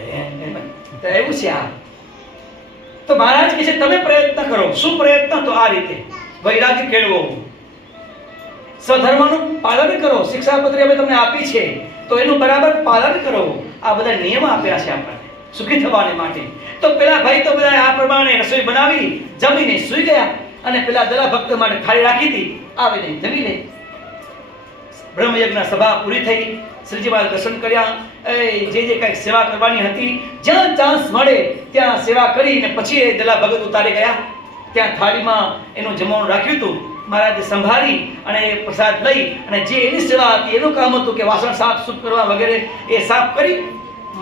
તો એવું છે આ. તો મહારાજ કહે છે તમે પ્રયત્ન કરો. શું પ્રયત્ન? તો આ રીતે વૈરાગ્ય કેળવો, સ્વધર્મનું પાલન કરો. શિક્ષાપત્રી અમે તમને આપી છે તો એનું બરાબર પાલન કરો. આ બધા નિયમ આપ્યા છે આપણને સુખી થવાને માટે. તો પેલા ભાઈ તો બધા આ પ્રમાણે રસોઈ બનાવી જમીને સૂઈ ગયા અને પેલા દલા ભક્ત માટે થાળી રાખી હતી, આવીને જમી લે. બ્રહ્મયજ્ઞ સભા પૂરી થઈ. શ્રીજી મહારાજ દર્શન કર્યા. જે કંઈક સેવા કરવાની હતી જ્યાં ચાન્સ મળે ત્યાં સેવા કરીને પછી એ દલા ભગત ઉતારી ગયા. ત્યાં થાળીમાં એનું જમવાનું રાખ્યું હતું. મહારાજે સંભાળી અને પ્રસાદ લઈ અને જે એની સેવા હતી એનું કામ હતું કે વાસણ સાફ સૂફ કરવા વગેરે એ સાફ કરી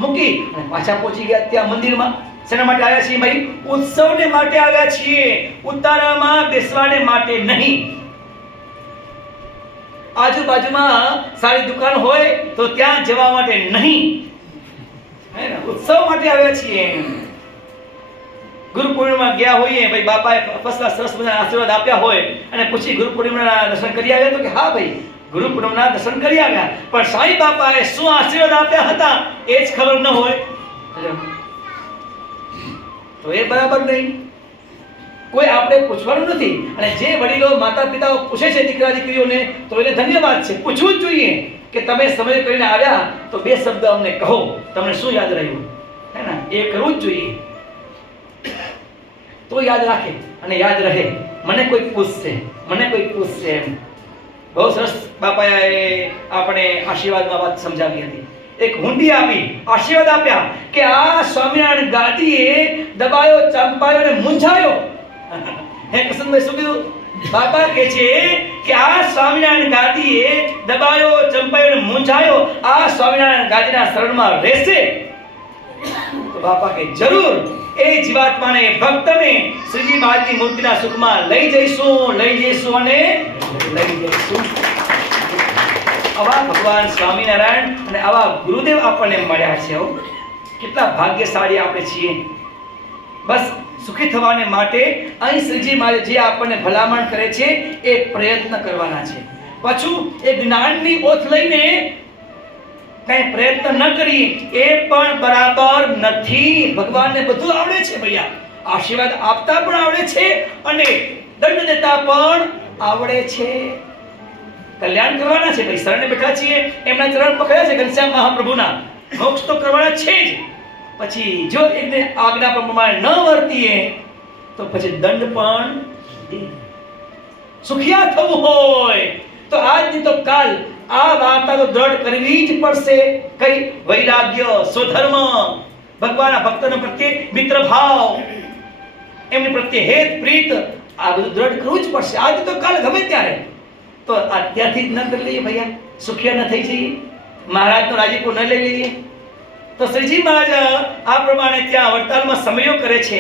મૂકી અને પાછા પહોંચી ગયા ત્યાં મંદિરમાં. શેના માટે આવ્યા છીએ ભાઈ? ઉત્સવને માટે આવ્યા છીએ, ઉતારામાં બેસવાને માટે નહીં. આજુબાજુમાં સારી દુકાન હોય તો ત્યાં જવા માટે નહીં, હે ને? ઉત્સવ માટે આવ્યા છીએ. ગુરુ પૂર્ણિમા ગયા હોઈએ ભાઈ, બાપાએ ફસલા સરસ મજાના આશીર્વાદ આપ્યા હોય અને પછી ગુરુ પૂર્ણિમાના દર્શન કરી આવ્યા તો કે હા ભાઈ ગુરુ પૂર્ણિમાના દર્શન કરી આવ્યા, પણ સાંઈ બાપાએ શું આશીર્વાદ આપ્યા હતા એ જ ખબર ન હોય તો એ બરાબર નહીં. કોઈ આપણે પૂછવાનું નથી. અને જે વડીલો માતા પિતાઓ પૂછે છે દીકરા દીકરીઓને તો એને ધન્યવાદ છે, પૂછવું જ જોઈએ કે તમે સમય કરીને આવ્યા તો બે શબ્દ અમને કહો, તમને શું યાદ રહ્યું, હે ને? એ કરવું જ જોઈએ. તો યાદ રાખે અને યાદ રહે. મને કોઈ પૂછશે એમ. બહુ સરસ બાપાએ આપણે આશીર્વાદમાં વાત સમજાવી હતી. એક હુંડી આપી, આશીર્વાદ આપ્યા કે આ સ્વામિનારાયણ ગાદીએ દબાયો, ચંપાયો અને મૂંઝાયો. હે કૃષ્ણભાઈ શું કીધું? બાપા કહે છે કે આ સ્વામિનારાયણ ગાદીએ દબાયો, ચંપાયો અને મૂંઝાયો, આ સ્વામિનારાયણ ગાદીના શરણમાં રહેશે તો બાપા કે જરૂર એ જીવાત્માને ભક્તને શ્રીજી મહારાજની મૂર્તિના સુખમાં લઈ જઈશું અને લઈ જઈશું. આવા ભગવાન સ્વામિનારાયણ અને આવા ગુરુદેવ આપણને મળ્યા છે. કેટલા ભાગ્યશાળી આપણે છીએ. બસ સુખી થવાને માટે અહીં શ્રીજી મહારાજ જે આપણને ભલામણ કરે છે એ પ્રયત્ન કરવાના છે. પાછું એ જ્ઞાનની ઓથ લઈને કઈ પ્રયત્ન ન કરીએ એ પણ બરાબર નથી. ભગવાનને બધું આવડે છે ભૈયા, આશીર્વાદ આપતા પણ આવડે છે અને દંડ દેતા પણ આવડે છે. કલ્યાણ કરવાના છે ભાઈ, શરણે બેઠા છીએ, એમના ચરણ પકડ્યા છે ઘનશ્યામ મહાપ્રભુના, મોક્ષ તો કરવાના છે જ. પછી જો એને આજ્ઞા પ્રમાણે ન વર્તીએ તો પછી દંડ પણ. સુખિયા થવું હોય તો આજની તો કાલ આ વાર્તા તો દ્રઢ કરવી જ પડશે. કઈ? વૈરાગ્ય, સ્વધર્મ, ભગવાનના ભક્તનો પ્રત્યે મિત્ર ભાવ, એમની પ્રત્યે હેત પ્રીત, આ બધું દ્રઢ કરવું જ પડશે. આજ તો કાલ ગમે ત્યારે તો અત્યારથી જ ન કરી લઈએ ભૈયા, સુખિયા ન થઈ જઈએ, મહારાજનો રાજીપો ન લઈ લઈએ. તો શ્રીજી મહારાજ આ પ્રમાણે ત્યાં વડતાલમાં સમયો કરે છે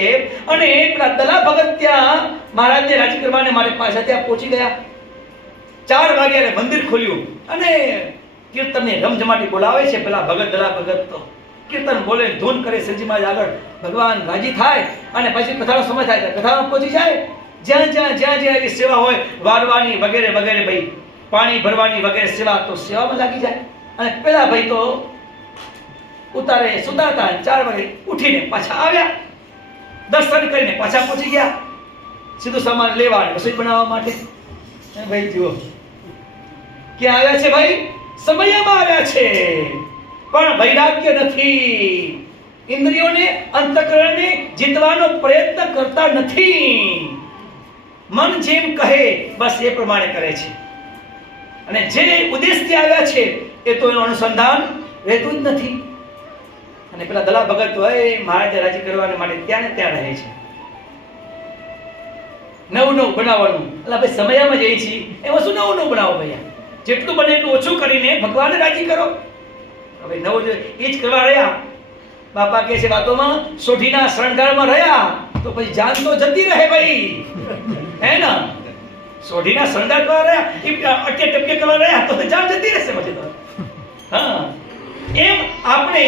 અને પેલા દલા ભગત ત્યાં મહારાજને રાજી કરવાને માટે પાછા ત્યાં પહોંચી ગયા. 4 વાગ્યા મંદિર ખોલ્યું અને કીર્તનને રમઝમાટી બોલાવે છે. પેલા ભગત દલા ભગત તો કીર્તન બોલે, ધૂન કરે શ્રીજી મહારાજ આગળ. ભગવાન રાજી થાય અને પછી કથાનો સમય થાય, કથામાં પહોંચી જાય. જ્યાં એવી સેવા હોય, વારવાની વગેરે વગેરે ભાઈ, પાણી ભરવાની વગેરે સેવા, તો સેવામાં લાગી જાય. અને પેલા ભાઈ તો ઉતારે સુતા હતા, 4 વાગે ઉઠીને પાછા આવ્યા, દર્શન કરીને પાછા પહોંચી ગયા સીધું સામાન લેવા અને રસોઈ બનાવવા માટે. ભાઈ જુઓ ક્યાં આવ્યા છે ભાઈ? સમયમાં આવ્યા છે, પણ વૈરાગ્ય નથી. ઇન્દ્રિયોને, અંતઃકરણને જીતવાનો પ્રયત્ન કરતા નથી. મન જેમ કહે બસ એ પ્રમાણે કરે છે અને જે ઉદ્દેશથી આવ્યા છે એ તો એનું અનુસંધાન રહેતું જ નથી. અને પેલા દલા ભગત હોય મહારાજને રાજી કરવા માટે ત્યાં ને ત્યાં રહે છે. નવું બનાવવાનું, એટલે ભાઈ સમયમાં જઈએ છીએ એમાં શું નવું બનાવો ભૈયા? જેટલું બને એટલું ઓછું કરીને ભગવાનને રાજી કરો. હવે નવું એ જ કરવા રહ્યા. બાપા કહે છે વાતોમાં, સોઢીના શણગારમાં રહ્યા તો પછી જાન તો જતી રહે ભાઈ, હે ને? સોઢીના શણગાર કરવા રહ્યા, અટકે ટપકે કરવા રહ્યા તો જાન જતી રહેશે પછી તો. હા, એમ આપણે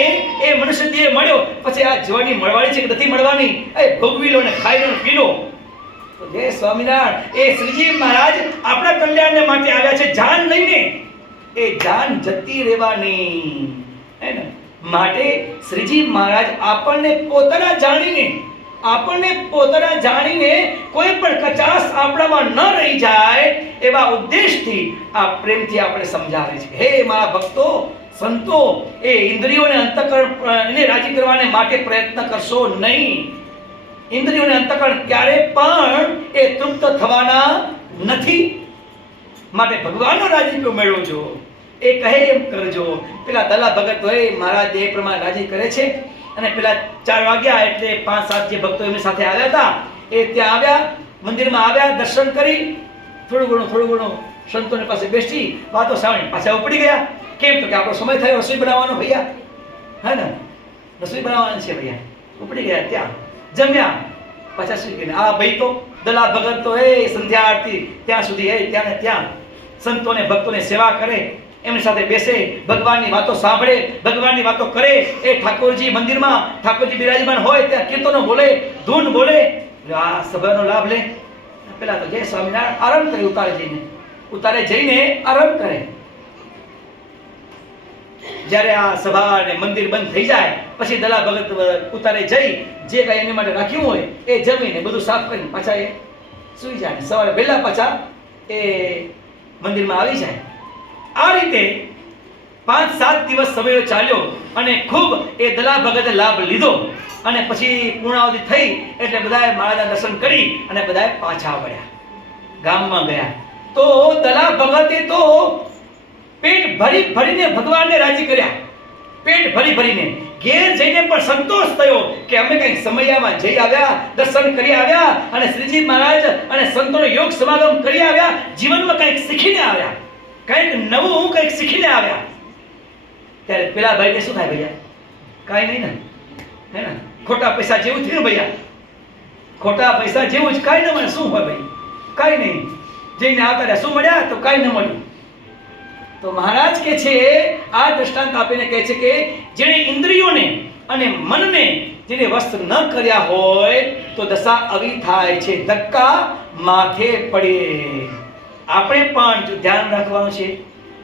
એ મનુષ્ય દેહ મળ્યો પછી આ જવાની મળવાની છે કે નથી મળવાની, એ ભોગવી લો ને ખાઈ લો ને પી લો. તો જય સ્વામિનારાયણ, એ શ્રીજી મહારાજ આપણા કલ્યાણને માટે આવ્યા છે જાન લઈને. એ જાન જતી રહેવાની, હે ને? માટે શ્રીજી મહારાજ આપણને પોતાના જાણીને કોઈ પણ કચાશ આપણામાં ન રહી જાય એવા ઉદ્દેશથી આ પ્રેમથી આપણે સમજાવે છે. હે મારા ભક્તો, સંતો, એ ઇન્દ્રિયોને અંતઃકરણને રાજી કરવાને માટે પ્રયત્ન કરશો નહીં. ઇન્દ્રિયોને અંતઃકરણ ક્યારે પણ એ તૃપ્ત થવાના નથી. માટે ભગવાનનો રાજીપો મેળવો છો. એ કહે એમ કરજો. પેલા દલા ભગત હોય મહારાજ એ પ્રમાણે રાજી કરે છે. અને પેલા 4 વાગ્યા એટલે 5-7 જે ભક્તો એમની સાથે આવ્યા હતા એ ત્યાં આવ્યા, મંદિરમાં આવ્યા, દર્શન કરી થોડું ઘણું સંતોની પાસે બેસી વાતો સાંભળી પાછા ઉપડી ગયા. કેમ? તો કે આપણો સમય થયો રસોઈ બનાવવાનો ભૈયા, હે ને, રસોઈ બનાવવાની છે ભૈયા. ઉપડી ગયા, ત્યાં જમ્યા, પાછા સુઈ ગયા. આ ભાઈ તો દલા ભગત તો સંધ્યા આરતી ત્યાં સુધી ત્યાં ને ત્યાં સંતોને ભક્તોને સેવા કરે, એમની સાથે બેસે, ભગવાનની વાતો સાંભળે, ભગવાનની વાતો કરે. એ ઠાકોરજી મંદિરમાં ઠાકોરજી બિરાજમાન હોય ત્યાં કીર્તનો બોલે, ધૂન બોલે. આ સભાનો લાભ લે. પેલા તો જય સ્વામિનારાયણ આરામ કરે, ઉતારે જઈને આરામ કરે. જ્યારે આ સભા અને મંદિર બંધ થઈ જાય પછી દલા ભગત ઉતારે જઈ જે કઈ એની માટે રાખ્યું હોય એ જમીને બધું સાફ કરીને પાછા એ સુઈ જાય. સવારે વહેલા પાછા એ મંદિરમાં આવી જાય. આ રીતે 5-7 દિવસ સમય ચાલ્યો અને ખૂબ એ દલા ભગતે લાભ લીધો. અને પછી પૂર્ણાવધિ થઈ એટલે બધાએ મહારાજના દર્શન કરી અને બધાએ પાછા વળ્યા, ગામમાં ગયા. તો દલા ભગતે તો પેટ ભરીને ભગવાનને રાજી કર્યા. પેટ ભરીને ઘેર જઈને પણ સંતોષ થયો કે અમે કંઈક સમયમાં જઈ આવ્યા, દર્શન કરી આવ્યા અને શ્રીજી મહારાજ અને સંતોનો યોગ સમાગમ કરી આવ્યા, જીવનમાં કંઈક શીખીને આવ્યા, કંઈક નવું કંઈક શીખીને આવ્યા. ત્યારે પેલા ભાઈને શું થાય ભૈયા? કાંઈ નહીં ને, હે ને? ખોટા પૈસા જેવું થયું ભૈયા, ખોટા પૈસા જેવું જ. કાંઈ ન મળે. શું હોય ભાઈ? કાંઈ નહીં. જઈને આવતા રહ્યા, શું મળ્યા? તો કાંઈ ન મળ્યું. તો મહારાજ કે છે, આ દ્રષ્ટાંત આપીને કહે છે કે જેણે ઇન્દ્રિયોને અને મનને જેને વસ્ત ન કર્યા હોય તો દશા આવી થાય છે, ધક્કા માથે પડે. આપણે પણ જો ધ્યાન રાખવાનું છે,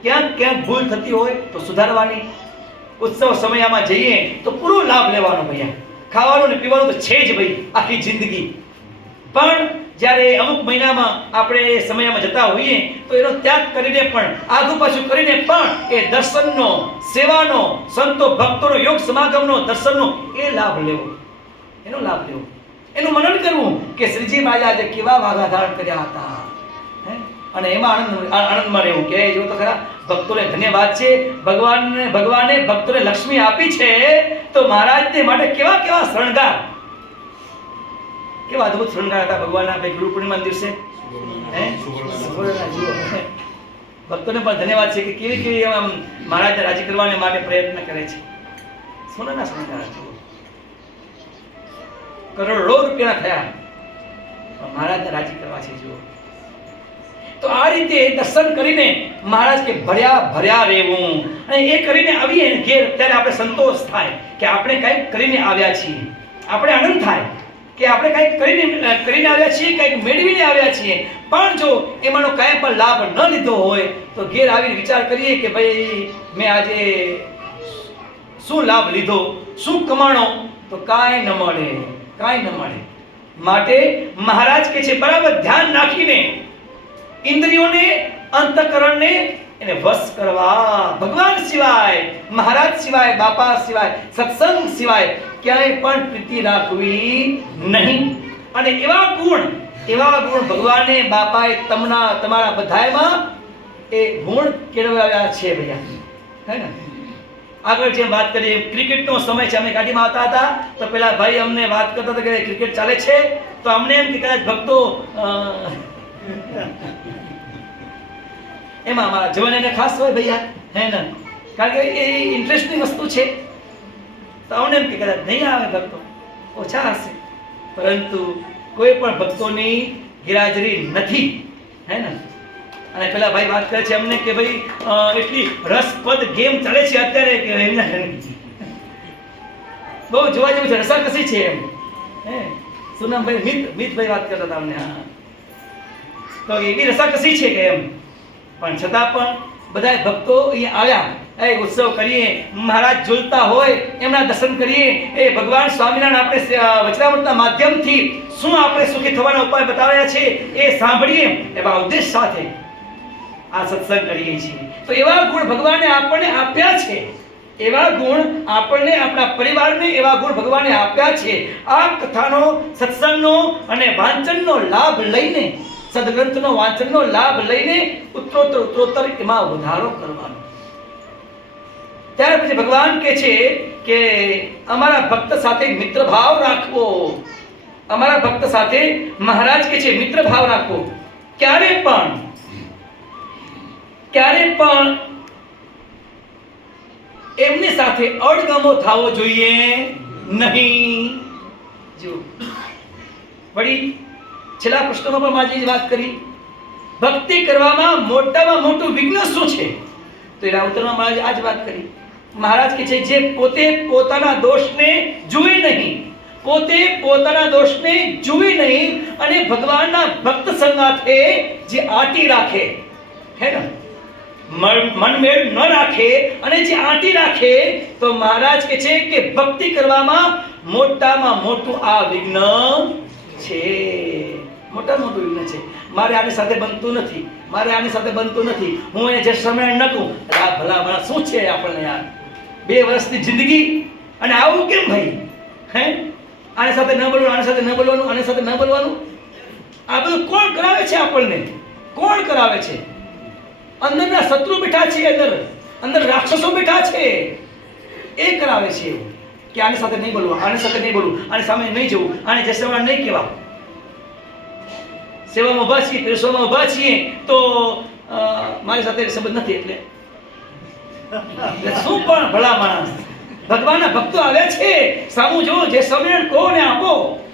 ક્યાંક ભૂલ થતી હોય તો સુધારવાની. ઉત્સવ સમયમાં જઈએ તો પૂરો લાભ લેવાનો ભૈયા. ખાવાનું ને પીવાનું તો છે જ ભાઈ આખી જિંદગી. પણ જ્યારે અમુક મહિનામાં આપણે સમયમાં જતા હોઈએ તો એનો ત્યાગ કરીને પણ, આગુ પાછું કરીને પણ એ દર્શનનો, સેવાનો, સંતો ભક્તોનો, યોગ સમાગમનો, દર્શનનો એ લાભ લેવો, એનો લાભ લેવો, એનું મનન કરવું કે શ્રીજી મહારાજે કેવા વાઘા ધારણ કર્યા હતા, અને એમાં આનંદમાં રહેવું કે જો તો ખરા ભક્તોને ધન્યવાદ છે. ભગવાને ભક્તોને લક્ષ્મી આપી છે તો મહારાજને માટે કેવા શણગાર, કેવા અદભુત શણગાર હતા ભગવાનના. ભાઈ ગુરુ પૂર્ણિમા દિવસે ભક્તોને પણ ધન્યવાદ છે કે કેવી આમ મહારાજને રાજી કરવાને માટે પ્રયત્ન કરે છે. સોનાના શણગાર કરોડો રૂપિયા થયા, મહારાજને રાજી કરવા છે. જુઓ તો આ રીતે દર્શન કરીને મહારાજ કે ભર્યા રહેવું. અને એ કરીને આવીએ ઘેર ત્યારે આપણે સંતોષ થાય કે આપણે કંઈક કરીને આવ્યા છીએ, આપણે આનંદ થાય કે આપણે કંઈક કરીને આવ્યા છીએ, કંઈક મેળવીને આવ્યા છીએ. પણ જો એમાંનો કાંઈ પણ લાભ ન લીધો હોય તો ઘેર આવીને વિચાર કરીએ કે ભાઈ મેં આજે શું લાભ લીધો, શું કમાણો, તો કાંઈ ન મળે. માટે મહારાજ કે છે બરાબર ધ્યાન નાખીને ઇન્દ્રિયોને, અંતઃકરણને એને વશ કરવા. ભગવાન સિવાય, મહારાજ સિવાય, બાપા સિવાય, સત્સંગ સિવાય ક્યાંય પણ પ્રીતિ રાખવી નહીં. અને એવા ગુણ ભગવાને બાપાએ તમારા બધાયમાં એ ગુણ કેળવ્યા છે ભૈયા, હે ને? આગળ જેમ વાત કરીએ, ક્રિકેટનો સમય છે, અમે ગાડીમાં આવતા હતા તો પેલા ભાઈ અમને વાત કરતા હતા કે ક્રિકેટ ચાલે છે તો અમને એમ કે કદાચ ભક્તો એમાં અમારા જવાનને ખાસ હોય ભૈયા, હે ને? કારણ કે એ ઇન્ટરેસ્ટની વસ્તુ છે. તો અમને એમ કે કદાચ નહીં આવે ભક્તો, ઓછા હશે. પરંતુ કોઈ પણ ભક્તોની ગેરહાજરી નથી, હે ને? અને પેલા ભાઈ વાત કરે છે અમને કે ભાઈ એટલી રસપ્રદ ગેમ ચાલે છે અત્યારે કે એમના બહુ જોવા જેવું છે, રસાકસી છે એમ, હે? સુનામભાઈ મિતભાઈ વાત કરતા હતા અમને. હા, તો એવી રસાકસી છે કે એમ. પણ છતાં પણ બધા ભક્તો અહીંયા આવ્યા, એ ઉત્સવ કરીએ, મહારાજ ઝૂલતા હોય એમના દર્શન કરીએ. એ ભગવાન સ્વામિનારાયણ આપણે વચનામૃતના માધ્યમથી શું આપણે સુખી થવાના ઉપાય બતાવ્યા છે એ સાંભળીએ, એવા ઉદ્દેશ સાથે આ સત્સંગ કરીએ છીએ. તો એવા ગુણ ભગવાને આપણને આપ્યા છે, એવા ગુણ આપણને, આપણા પરિવારને એવા ગુણ ભગવાને આપ્યા છે. આ કથાનો, સત્સંગનો અને વાંચનનો લાભ લઈને, સદગ્રંથનો વાંચનનો લાભ લઈને ઉત્તરોત્તર એમાં વધારો કરવાનો. ત્યાર પછી ભગવાન કહે છે કે અમારા ભક્ત સાથે મિત્ર ભાવ રાખવો. અમારા ભક્ત સાથે મહારાજ કહે છે મિત્ર ભાવ રાખવો. ક્યારે પણ એમની સાથે અણગમો થવો જોઈએ નહીં. જો વળી છેલ્લા પ્રશ્નમાં પણ માજી જ વાત કરી, ભક્તિ કરવામાં મોટામાં મોટું વિઘ્ન શું છે? તો એના ઉત્તરમાં મહારાજ આ જ વાત કરી. મહારાજ કહે છે જે પોતે પોતાના દોષને જુએ નહીં, પોતે પોતાના દોષને જુએ નહીં અને ભગવાનના ભક્ત સંગાથે જે આટી રાખે, હે ને, મનમેળ ન રાખે અને જે આટી રાખે, તો મહારાજ કહે છે કે ભક્તિ કરવામાં મોટામાં મોટું આ વિઘ્ન છે. મોટામાં મોટું વિઘ્ન છે. મારે આની સાથે બનતું નથી, મારે આની સાથે બનતું નથી, હું એને જે સમય ન કહું. આ ભલા શું છે આપણને યાર, 2 વર્ષની જિંદગી અને આવું કેમ ભાઈ? હે, આની સાથે ન બોલવાનું, આની સાથે ન બોલવાનું, આની સાથે ન બોલવાનું. આ બધું કોણ કરાવે છે આપણને? કોણ કરાવે છે? અંદરના શત્રુ બેઠા છે, અંદર રાક્ષસો બેઠા છે, એ કરાવે છે એવું કે આની સાથે નહીં બોલવું, આની સાથે નહીં બોલવું, આની સામે નહીં જવું, આને જય શ્રી નહીં કહેવા. સેવામાં ઊભા છીએ, પીરસવામાં ઊભા છીએ તો મારી સાથે સંબંધ નથી એટલે શું પણ ભલા માણસ. ભગવાનના ભક્તો આવ્યા છે, સામું જો, જે સમય કહો ને આપો,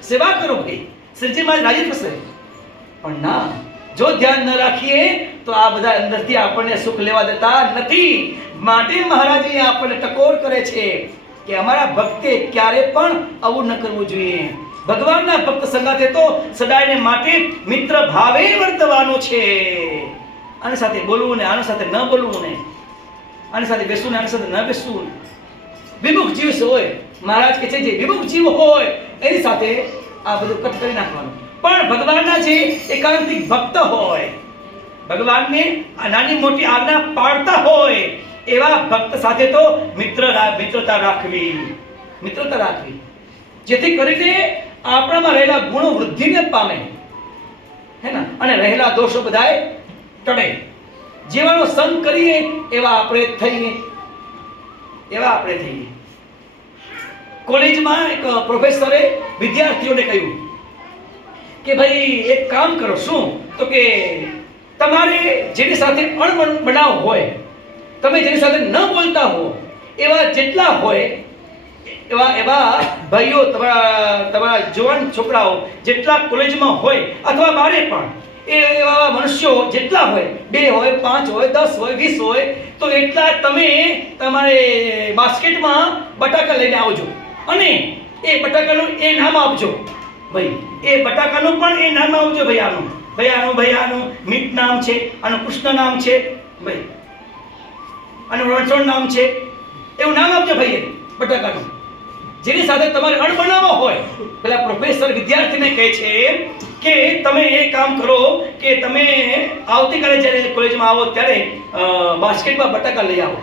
સેવા કરો ભાઈ, શ્રીજી મહારાજ રાજી થશે. પણ ના, જો ધ્યાન ન રાખીએ તો આ બધા અંદરથી આપણને સુખ લેવા દેતા નથી. માટે મહારાજ આપણને ટકોર કરે છે કે અમારા ભક્તે ક્યારે પણ આવું ન કરવું જોઈએ. ભગવાનના ભક્ત સંગાથે તો સદાયને માટે મિત્ર ભાવે વર્તવાનું છે. આની સાથે બોલવું ને આની સાથે ન બોલવું ને, આની સાથે બેસવું ને આની સાથે ન બેસવું. વિમુખ જીવ હોય, મહારાજ કહે છે જે વિમુખ જીવ હોય એની સાથે આ બધું કટ કરી નાખવાનું. પણ ભગવાનના જે એકાંતિક ભક્ત હોય, ભગવાનને નાની મોટી આજ્ઞા પાળતા હોય, એવા ભક્ત સાથે તો મિત્રતા રાખવી, જેથી કરીને આપણામાં રહેલા ગુણો વૃદ્ધિને પામે, હે ને, અને રહેલા દોષો બધાય ટળે. જેવાનો સંગ કરીએ એવા આપણે થઈએ. કોલેજમાં એક પ્રોફેસરે વિદ્યાર્થીઓને કહ્યું કે ભાઈ એક કામ કરો. શું? તો કે તમારે જેની સાથે અણબનાવ હોય, તમે જેની સાથે ન બોલતા હો, એવા જેટલા હોય, એવા ભાઈઓ, તમારા જવાન છોકરાઓ જેટલા કોલેજમાં હોય અથવા બારે પણ, એવા મનુષ્યો જેટલા હોય, 2 હોય, 5 હોય, 10 હોય, 20 હોય, તો એટલા તમે તમારે બાસ્કેટમાં બટાકા લઈને આવજો અને એ બટાકાનું એ નામ આપજો ભાઈ. એ બટાકાનું પણ એ નામ આપજો ભાઈ. આનું મીઠ નામ છે, આનું કૃષ્ણ નામ છે ભાઈ, આનું રણછોડ નામ છે, એવું નામ આપજો ભાઈ બટાકાનું. જેની સાથે તમારે અણબનાવો હોય. પેલા પ્રોફેસર વિદ્યાર્થીને કહે છે કે તમે એ કામ કરો કે તમે આવતીકાલે જ્યારે કોલેજમાં આવો ત્યારે બાસ્કેટમાં બટાકા લઈ આવો.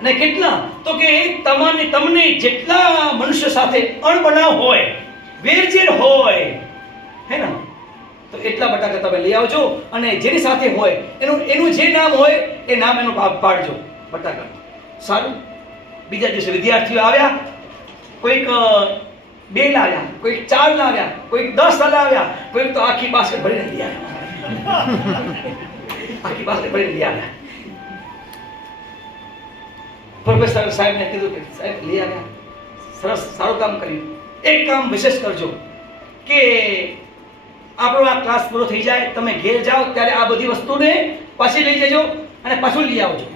અને કેટલા? તો કે તમને જેટલા મનુષ્ય સાથે અણબનાવ હોય, વેરઝેર હોય, હે ને, તો એટલા બટાકા તમે લઈ આવજો અને જેની સાથે હોય એનું જે નામ હોય એ નામ એનું પાડજો બટાકા. સારું. બીજા દિવસે વિદ્યાર્થીઓ આવ્યા, કોઈક 2 લાવ્યા, કોઈક 4 લાવ્યા, કોઈક 10 લાવ્યા, કોઈક તો આખી બાસ્કેટ ભરીને લઈ આવ્યા. પ્રોફેસર સાહેબને કીધું કે સાહેબ લઈ આવ્યા, સરસ, સારું કામ કર્યું. એક કામ વિશેષ કરજો કે આપણો આ ક્લાસ પૂરો થઈ જાય, તમે ઘેર જાઓ ત્યારે આ બધી વસ્તુને પાછી લઈ જજો અને પાછું લઈ આવજો.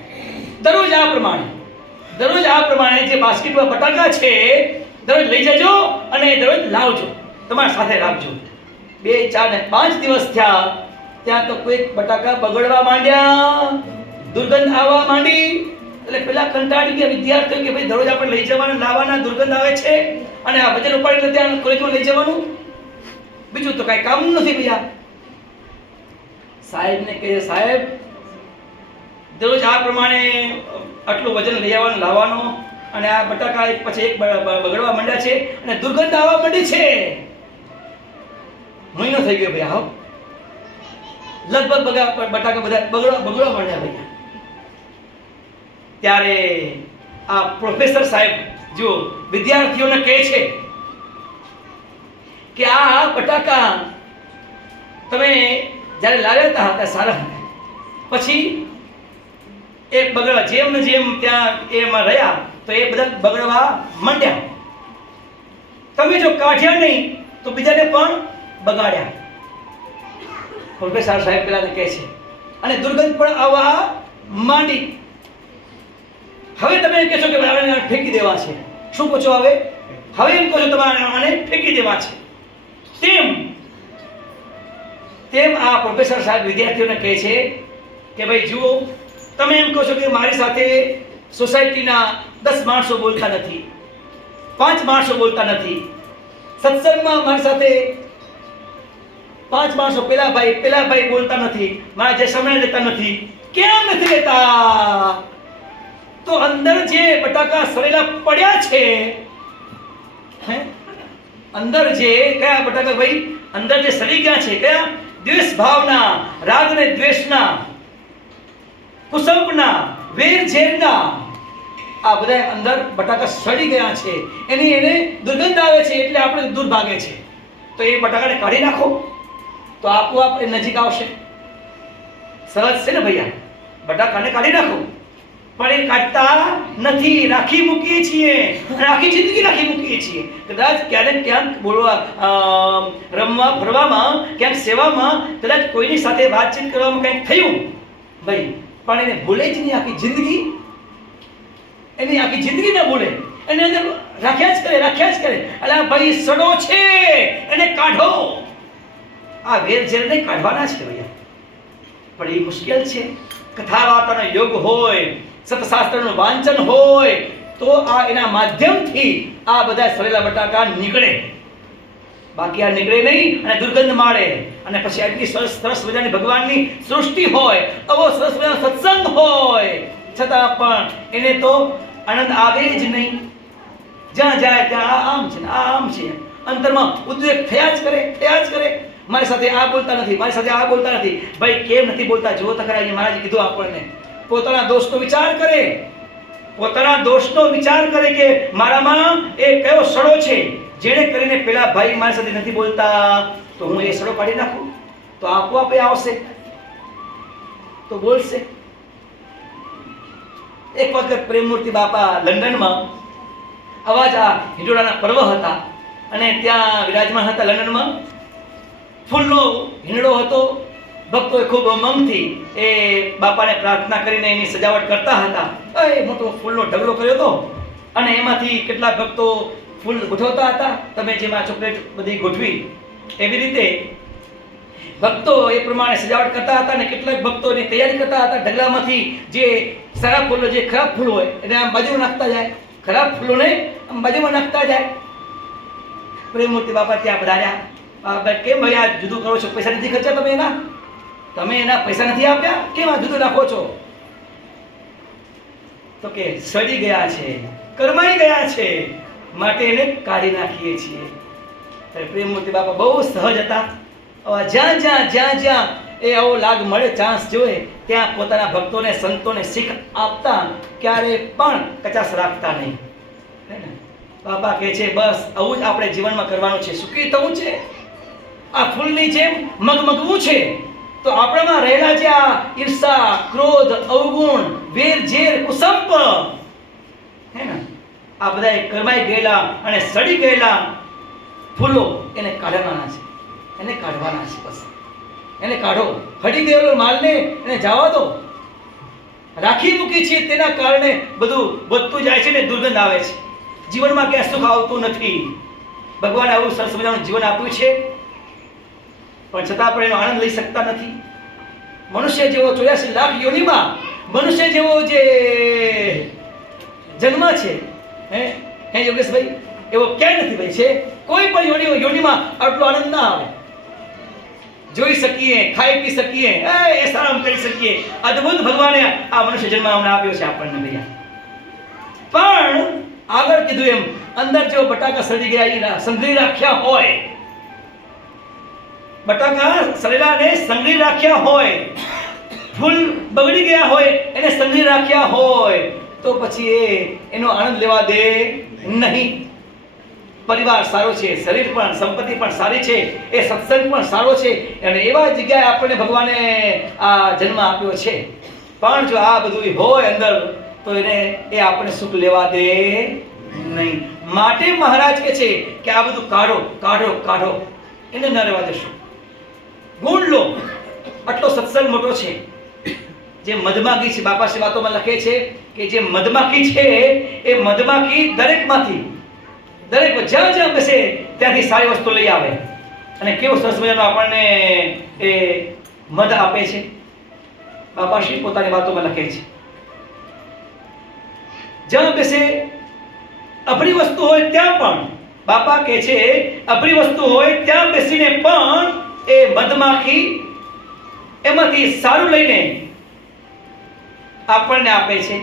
દરરોજ આ પ્રમાણે જે બાસ્કેટમાં બટાકા છે દરરોજ લઈ જજો અને દરરોજ લાવજો, તમારા સાથે રાખજો. 2, 4 ને 5 દિવસ થયા, ત્યાં તો કોઈ બટાકા બગડવા માંડ્યા, દુર્ગંધ આવવા માંડી. એટલે પેલા કંટાળી ગયા વિદ્યાર્થીઓ કે ભાઈ દરરોજ આપણે લઈ જવાના, લાવવાના, દુર્ગંધ આવે છે અને આ વજન ઉપાડીને ત્યાં કોલેજમાં લઈ જવાનું, બીજું તો કાંઈ કામ નથી ભૈયા. સાહેબને કહે, સાહેબ દરરોજ આ પ્રમાણે આટલું વજન લઈ આવવાનું, લાવવાનું અને આ બટાકા એક પછી એક બગડવા માંડ્યા છે અને દુર્ગંધ આવવા માંડી છે. મહિનો થઈ ગયો ભાઈ. આવો લગભગ બટાકા બધા બગડવા માંડ્યા ભાઈ. ત્યારે આ પ્રોફેસર સાહેબ જો વિદ્યાર્થીઓને કહે છે કે આ બટાકા તમે જ્યારે લાવ્યા હતા સારા, પછી એ બગડવા જેમ ને જેમ ત્યાં એમાં રહ્યા તો એ બધા બગડવા માંડ્યા. તમે જો કાઢ્યા નહીં તો બીજાને પણ બગાડ્યા. પ્રોફેસર સાહેબ પેલાને કહે છે અને દુર્ગંધ પણ આવવા માંડી. હવે તમે એમ કહેશો કે આને ફેંકી દેવા છે. શું કહો છો? હવે એમ કહો છો તમારે આને ફેંકી દેવા છે. તેમ આ પ્રોફેસર સાહેબ વિદ્યાર્થીઓને કહે છે કે ભાઈ જુઓ, તમે એમ કહો છો કે મારી સાથે સોસાયટીના 10 માણસો બોલતા નથી, 5 માણસો બોલતા નથી, સત્સંગમાં મારી સાથે 5 માણસો પેલા ભાઈ બોલતા નથી, મારા જે સમય લેતા નથી. કેમ નથી લેતા? તો અંદર જે બટાકા સડેલા પડ્યા છે, અંદર જે કયા બટાકા ભાઈ અંદર જે સડી ગયા છે, કયા? દ્વેષ ભાવના, રાગ ને દ્વેષના, કુસંપના, વેર ઝેરના, આ બધા અંદર બટાકા સડી ગયા છે. એને દુર્ગંધ આવે છે એટલે આપણે દૂર ભાગે છે. તો એ બટાકાને કાઢી નાખો તો આપોઆપ એ નજીક આવશે. સરસ છે ને ભૈયા? બટાકાને કાઢી નાખો. પણ એ કાઢતા નથી, રાખી મૂકીએ છીએ, આખી જિંદગી રાખી મૂકીએ છીએ. કદાચ ક્યારેક ક્યાંક બોલવા, રમવા ફરવામાં, ક્યાંક સેવામાં, કદાચ કોઈની સાથે વાતચીત કરવામાં કંઈક થયું ભાઈ, પણ એને ભૂલે જ નહીં આખી જિંદગી. એની આખી જિંદગી ન ભૂલે, એને અંદર રાખ્યા જ કરે. અલા ભાઈ સડો છે, એને કાઢો. આ વેર ઝેરને કાઢવાના છે ભૈયા. પણ એ મુશ્કેલ છે. કથા વાર્તાનો યોગ હોય, સતશાસ્ત્રનું વાંચન હોય તો આ એના માધ્યમથી આ બધા સડેલા બટાકા નીકળે. બાકી આ નીકળે નહીં અને દુર્ગંધ માળે. અને પછી આટલી સરસ મજાની ભગવાનની સૃષ્ટિ હોય, આવો સરસ મજાનો સત્સંગ હોય, છતાં પણ એને તો આનંદ આવે જ નહીં. જ્યાં જાય ત્યાં આમ છે ને આમ છે, અંતરમાં ઉદ્વેગ થયા જ કરે. મારી સાથે આ બોલતા નથી, મારી સાથે આ બોલતા નથી. ભાઈ કેમ નથી બોલતા? જુઓ તો ખરા, મહારાજે કીધું આપણને. પોતાના દોષનો વિચાર કરે કે મારામાં એ કયો સડો છે, જેને કરીને પેલા ભાઈ મારી સાથે નથી બોલતા, તો હું એ સડો કાઢી નાખું તો આપોઆપ એ આવશે, તો બોલશે. એક વખત પ્રેમમૂર્તિ બાપા લંડનમાં આવા જ આ હિંડોળાના પર્વ હતા અને ત્યાં વિરાજમાન હતા લંડનમાં. ફૂલનો હિંડોળો હતો. ભક્તોએ ખૂબ ઉમંગથી એ બાપાને પ્રાર્થના કરીને એની સજાવટ કરતા હતા. એ મોટો ફૂલનો ઢગલો કર્યો હતો અને એમાંથી કેટલાક ભક્તો ફૂલ ગોઠવતા હતા. તમે જેમાં ચોકલેટ બધી ગોઠવી એવી રીતે ભક્તો એ પ્રમાણે સજાવટ કરતા હતા અને કેટલાક ભક્તો એની તૈયારી કરતા હતા. ઢગલામાંથી જે સારા ફૂલો, જે ખરાબ ફૂલ હોય એને આમ બાજુમાં નાખતા જાય, ખરાબ ફૂલોને આમ બાજુમાં નાખતા જાય. પ્રેમમૂર્તિ બાપા ત્યાં પધાર્યા. કેમ ભાઈ આ જુદું કરો છો? પૈસા નથી ખર્ચા તમે એના પૈસા નથી આપ્યા? કેમ આ જુદું નાખો છો? તો કે સડી ગયા છે, કરમાઈ ગયા છે, માટે એને કાઢી નાખીએ છીએ. પ્રેમમૂર્તિ બાપા બહુ સહજ હતા. જ્યાં એ આવો લાગ મળે, ચાન્સ જોયે ત્યાં પોતાના ભક્તોને, સંતોને શીખ આપતા, ક્યારે પણ કચાશ રાખતા નહીં. બાપા કહે છે બસ આવું જ આપણે જીવનમાં કરવાનું છે, સુખી થવું છે. આ ફૂલની જેમ મગમગવું છે. તો આપણામાં રહેલા જે આ ઈર્ષા, ક્રોધ, અવગુણ, વેર ઝેર, કુસંપ, હે ને, આ બધા કરમાઈ ગયેલા અને સડી ગયેલા ફૂલો એને કાઢવાના છે. બસ એને કાઢો. હડી ગયેલો માલને એને જવા દો. રાખી મૂકી છે તેના કારણે બધું વધતું જાય છે ને દુર્ગંધ આવે છે. જીવનમાં ક્યાંય સુખ આવતું નથી. ભગવાને આવું સરસ મજાનું જીવન આપ્યું છે, પણ છતાં પણ એનો આનંદ લઈ શકતા નથી. મનુષ્ય જેવો 84 લાખ યોનિમાં મનુષ્ય જેવો જે જન્મ છે, હે યોગેશભાઈ, એવો ક્યાંય નથી ભાઈ. છે કોઈ પણ યોનિમાં આટલો આનંદ ના આવે. જોઈ શકીએ, ખાઈ પી શકીએ, એસારામ કરી શકીએ. અદ્ભુત ભગવાને આ મનુષ્ય જન્મ અમને આપ્યો છે આપણને ભૈયા. પણ આગળ કીધું એમ અંદર જો બટાકા સડી ગયા, સંઘરી રાખ્યા હોય, બટાકા સડેલાને સંઘરી રાખ્યા હોય, ફૂલ બગડી ગયા હોય એને સંઘરી રાખ્યા હોય, તો પછી એનો આનંદ લેવા દે નહીં. પરિવાર સારો છે, શરીર પણ, સંપત્તિ પણ સારી છે, એ સત્સંગ પણ સારો છે, અને એવા જગ્યાએ આપણને ભગવાને આ જન્મ આપ્યો છે. પણ જો આ બધું હોય અંદર તો એને એ આપણને સુખ લેવા દે નહીં. માટે મહારાજ કહે છે કે આ બધું કાઢો કાઢો કાઢો, એને ન રહેવા દેશો. ગુણ લો. આટલો સત્સંગ મોટો છે. જે મધમાખી છે, બાપા શ્રી વાતોમાં લખે છે કે જે મધમાખી છે એ મધમાખી દરેક જ્યાં જ્યાં બેસે ત્યાંથી સારી વસ્તુ લઈ આવે, અને કેવો સરસ મજાનો આપણને એ મધ આપે છે. બાપા શ્રી પોતાની વાતોમાં લખે છે જ્યાં બેસે અભરી વસ્તુ હોય ત્યાં પણ, બાપા કહે છે અભરી વસ્તુ હોય ત્યાં બેસીને પણ એ મધમાખી એમાંથી સારું લઈને આપણને આપે છે.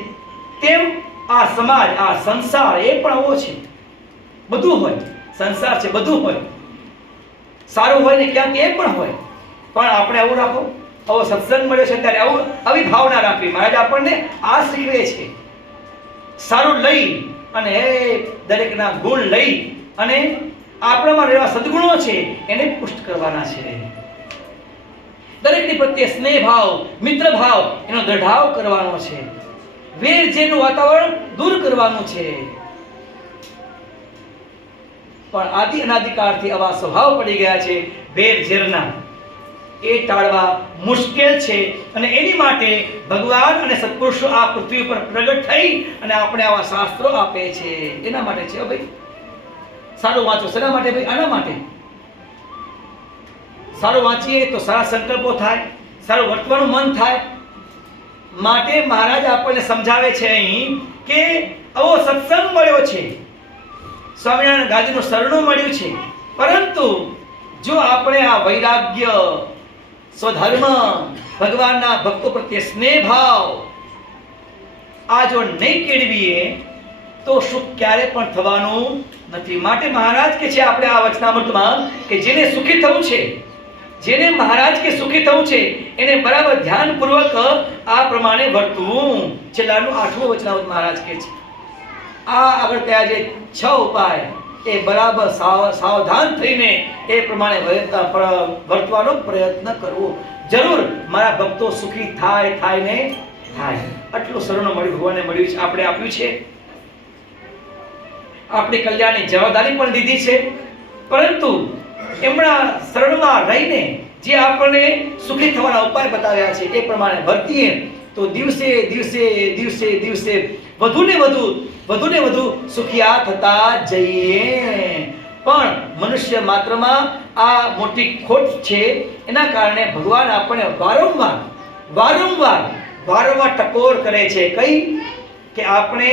તેમ આ સમાજ, આ સંસાર એ પણ આવો છે. બધું હોય, સંસાર છે, બધું હોય, સારું હોય ને ક્યાંક એ પણ હોય. પણ આપણે આવું રાખો, આવો સત્સંગ મળ્યો છે ત્યારે આવી ભાવના રાખવી. મહારાજ આપણને આ શીખવે છે. સારું લઈ અને એ દરેકના ગુણ લઈ અને આપણામાં રહેલા સદગુણો છે એને પુષ્ટ કરવાના છે. દરેકની પ્રત્યે સ્નેહ ભાવ, મિત્ર ભાવ એનો દ્રઢાવ કરવાનો છે. વેર ઝેરનું વાતાવરણ દૂર કરવાનું છે. પણ આદિ અનાદિકાળથી આવા સ્વભાવ પડી ગયા છે વેર ઝેરના, એ ટાળવા મુશ્કેલ છે. અને એની માટે ભગવાન અને સત્પુરુષો આ પૃથ્વી પર પ્રગટ થઈ અને આપણે આવા શાસ્ત્રો આપે છે. એના માટે છે ભાઈ. સારું વાંચો. શેના માટે ભાઈ? આના માટે. સારું વાંચીએ તો સારા સંકલ્પો થાય, સારું વર્તવાનું મન થાય. માટે મહારાજ આપણને સમજાવે છે અહીં કે આવો સત્સંગ મળ્યો છે, સ્વામિનારાયણ ગાદીનું શરણું મળ્યું છે, પરંતુ જો આપણે આ વૈરાગ્ય, સ્વધર્મ, ભગવાનના ભક્તો પ્રત્યે સ્નેહ ભાવ આ જો નહીં કેળવીએ તો સુખ ક્યારે પણ થવાનું નથી. માટે મહારાજ કે છે આપણે આ વચનામૃતમાં કે જેને સુખી થવું છે, જેને મહારાજ કે સુખી થવું છે એને બરાબર ધ્યાનપૂર્વક આ પ્રમાણે વર્તવું. છેલ્લાનું 8મું વચનામૃત મહારાજ કહે છે આ આગળ કયા જે 6 ઉપાય એ બરાબર સાવધાન થઈને એ પ્રમાણે વર્તવાનો પ્રયત્ન કરવો. જરૂર મારા ભક્તો સુખી થાય ને થાય. આટલું શરણ મળ્યું, ભગવાને મળ્યું છે, આપણે આપ્યું છે. આપણે કલ્યાણની જવાબદારી પણ લીધી છે, પરંતુ એમના શરણમાં રહીને જે આપણને સુખી થવાના ઉપાય બતાવ્યા છે એ પ્રમાણે વર્તીએ તો દિવસે દિવસે વધુ ને વધુ સુખિયા થતા જઈએ. પણ મનુષ્ય માત્રમાં આ મોટી ખોટ છે. એના કારણે ભગવાન આપણને વારંવાર ટકોર કરે છે. કઈ કે આપણે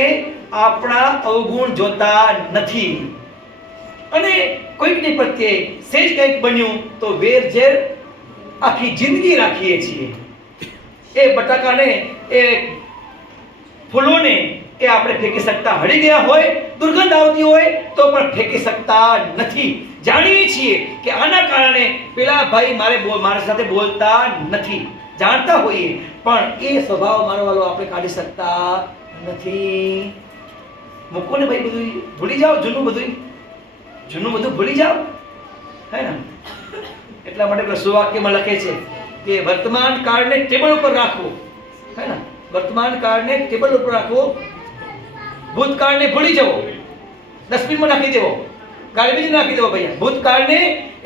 આપણા અવગુણ જોતા નથી, અને કોઈકની પ્રત્યે સેજ કંઈક બન્યું તો વેર ઝેર આખી જિંદગી રાખીએ છીએ. એ બટાકાને, એ ફૂલોને એ આપણે ફેંકી શકતા, હળી ગયા હોય, દુર્ગંધ આવતી હોય તો પણ ફેંકી શકતા નથી. જાણીએ છીએ કે આના કારણે પેલા ભાઈ મારી સાથે બોલતા નથી, જાણતા હોઈએ, પણ એ સ્વભાવ મારો વાલો આપણે કાઢી શકતા નથી. મૂકો ને ભાઈ, બધું ભૂલી જાઓ, જૂનું બધું ભૂલી જાઓ, હે ને. એટલા માટે પેલા સુવાક્યમાં લખે છે કે વર્તમાન કાળને ટેબલ ઉપર રાખવો, હે ને. વર્તમાન કાળને ટેબલ ઉપર રાખવો, ભૂતકાળને ભૂલી જવો, ડસ્ટબિનમાં નાખી દેવો, ગાર્બેજ નાખી દેવો ભૈયા. ભૂતકાળને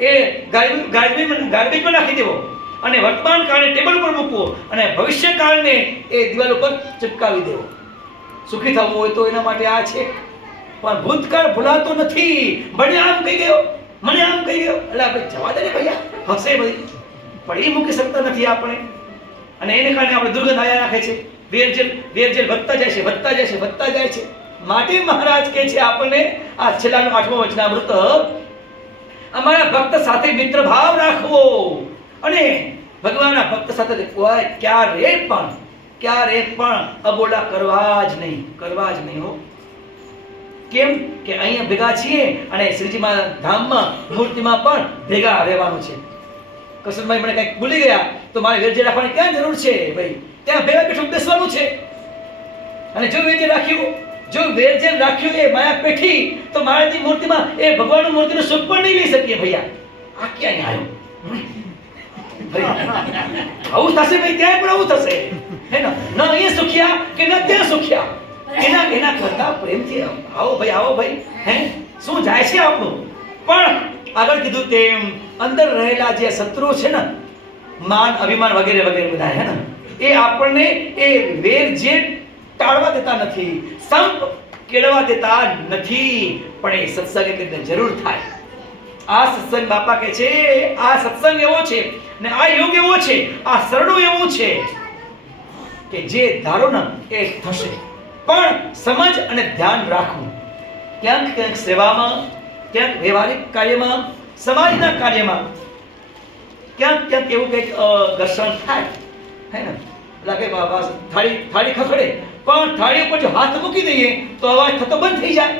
એ ગાર્બેજમાં નાખી દેવો, અને વર્તમાન કાળને ટેબલ ઉપર મૂકવો, અને ભવિષ્ય કાળને એ દિવાલ ઉપર ચિપકાવી દેવો. સુખી થવું હોય તો એના માટે આ છે. પણ ભૂતકાળ ભૂલાતો નથી. મને આમ કહી ગયો, એટલે આપણે જવા દે ને ભૈયા, હશે ભાઈ, પણ એ મૂકી શકતા નથી આપણે, અને એને કારણે આપણે દુર્ગંધ આયા રાખે છે. વેરઝેર વધતા જાય છે. માટે મહારાજ કહે છે આપણને આ છેલ્લાનું 8મું વચનામૃત, અમારા ભક્ત સાથે મિત્ર ભાવ રાખવો, અને ભગવાનના ભક્ત સાથે ક્યારે પણ અબોલા કરવા જ નહીં હો. કેમ કે અહીંયા ભેગા છીએ અને શ્રીજીમાં ધામમાં મૂર્તિમાં પણ ભેગા રહેવાનું છે. કૃષ્ણભાઈ મને કંઈક ભૂલી ગયા તો મારે વેરઝેર રાખવાની ક્યાં જરૂર છે ભાઈ? ત્યાં ભેગા બેઠું બેસવાનું છે. અને જો વેરઝેર રાખ્યું, જો વેરઝેર રાખ્યું એ માયા પેઠી, તો મહારાજની મૂર્તિમાં એ ભગવાનની મૂર્તિનું સુખ પણ નહીં લઈ શકીએ ભૈયા. આ ક્યાં આવ્યું? આવું થશે ભાઈ, ત્યાં પણ આવું થશે, હે ને? ન અહીંયા સુખ્યા કે ન ત્યાં સુખ્યા. એના કરતા પ્રેમથી આવો ભાઈ, હે? શું જાય છે આપણું? પણ આગળ કીધું તેમ અંદર રહેલા જે શત્રુઓ છે ને, માન અભિમાન વગેરે વગેરે બધા, હે ને, એ આપણને એ વેર જે ટાળવા દેતા નથી, સંપ કેળવા દેતા નથી. પણ એ સત્સંગ એટલે જરૂર થાય. આ સત્સંગ બાપા કહે છે, આ સત્સંગ એવો છે ને આ યોગ એવો છે, આ શરણું એવું છે કે જે ધારો ને એ થશે. પણ સમજ અને ધ્યાન રાખવું. ક્યાંક સેવામાં, ક્યાંક વ્યવહારિક કાર્યમાં, સમાજના કાર્યમાં ક્યાંક એવું કંઈક ઘર્ષણ થાય, હે ને? લાગે થાળી ખખડે, પણ થાળી ઉપર જો હાથ મૂકી દઈએ તો અવાજ થતો બંધ થઈ જાય.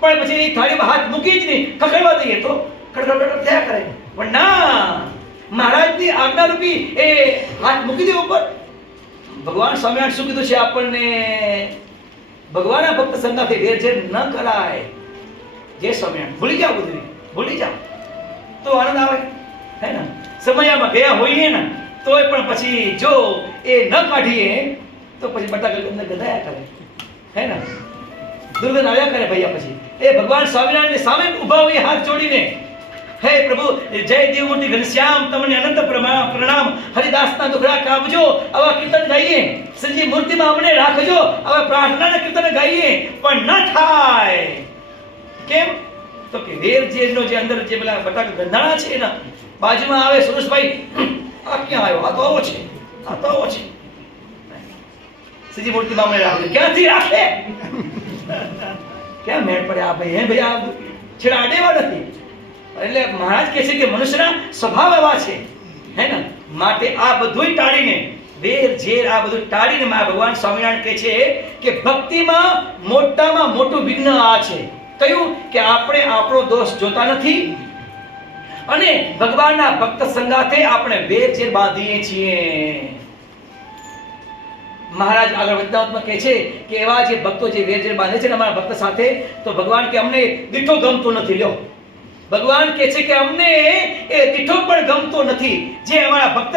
પણ પછી એ થાળીમાં હાથ મૂકી જ નહીં, ખખડવા દઈએ તો ખડખડ થયા કરે. પણ ના, મહારાજની આજ્ઞારૂપી એ હાથ મૂકી દે ઉપર. ભગવાન સ્વામિનારાયણ શું કીધું છે આપણને? ભગવાનના ભક્ત સંગાથી વેરઝેર ન કરાય. જે સ્વામિનારાયણ ભૂલી જાઓ, બધું ભૂલી જાઓ તો આનંદ આવે, હે ને? સમયમાં ગયા હોઈએ ને તોય પણ પછી જો એ ન કાઢીએ તો પછી બટાકા અંદર ગધાયા કરે, હે ને? દુર્ગંધ આવ્યા કરે ભૈયા. પછી એ ભગવાન સ્વામિનારાયણની સામે ઊભા હોઈએ હાથ જોડીને, હે પ્રભુ જય દેવમૂર્તિ ઘનશ્યામ, તમને અનંત પ્રણામ. હરિદાસના દુખડા કાપજો, આવા કીર્તન ગાઈએ. શ્રીજી મૂર્તિમાં અમને રાખજો, આવા પ્રાર્થનાના કીર્તન ગાઈએ. પણ ન થાય. કેમ? તો કે વેરઝેરનો જે અંદર જે પેલા બટાકા ગંધાણા છે ને, બાજુમાં આવે સુરેશભાઈ, આ ક્યાં આવ્યો? આ તો આવો છે, આ તો આવો છે. શ્રીજી મૂર્તિમાં અમને રાખજો. ક્યાંથી રાખે? ક્યાં મેળ પડે આ ભાઈ? હે ભાઈ, આ છેડા આડેવા નથી. એટલે મહારાજ કહે છે કે મનુષ્યના સ્વભાવ એવા છે, હે ને? માટે આ બધું ટાળીને, વેરઝેર આ બધું ટાળીને ભગવાન સ્વામિનારાયણ કહે છે કે ભક્તિમાં મોટામાં મોટું વિઘ્ન આ છે. કયું? કે આપણે આપણો દોષ જોતા નથી અને ભગવાનના ભક્ત સંગાથે આપણે વેરઝેર બાંધીએ છીએ. મહારાજ આગળ વચનામૃતમાં કહે છે કે એવા જે ભક્તો જે વેરઝેર બાંધે છે ને અમારા ભક્ત સાથે, તો ભગવાન કે અમને દીઠો ગમતો નથી. લ્યો, ભગવાન કહે છે કે અમને એ દીઠો પણ ગમતો નથી જે અમારા ભક્ત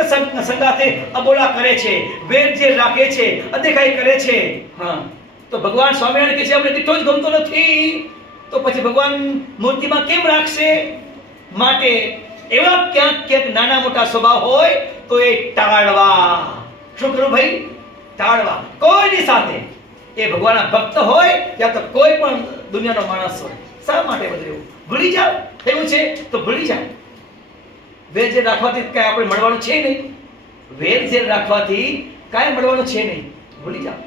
સંગાથે અબોલા કરે છે, વેરઝેર રાખે છે, અદેખાઈ કરે છે. હા, તો ભગવાન સ્વામિનારાયણ કહે છે અમને દીઠો જ ગમતો નથી, તો પછી ભગવાન મૂર્તિમાં કેમ રાખશે? માટે એવા ક્યાંક નાના મોટા સ્વભાવ હોય તો એ ટાળવા. શું કરું ભાઈ? ટાળવા. કોઈની સાથે, એ ભગવાનના ભક્ત હોય યા તો કોઈ પણ દુનિયાનો માણસ હોય. શા માટે બધું એવું? ભૂલી જાઓ. એવું છે તો ભૂલી જાઓ. વેરઝેર રાખવાથી કાંઈ આપણે મળવાનું છે નહીં. વેરઝેર રાખવાથી કાંઈ મળવાનું છે નહીં. ભૂલી જાઓ.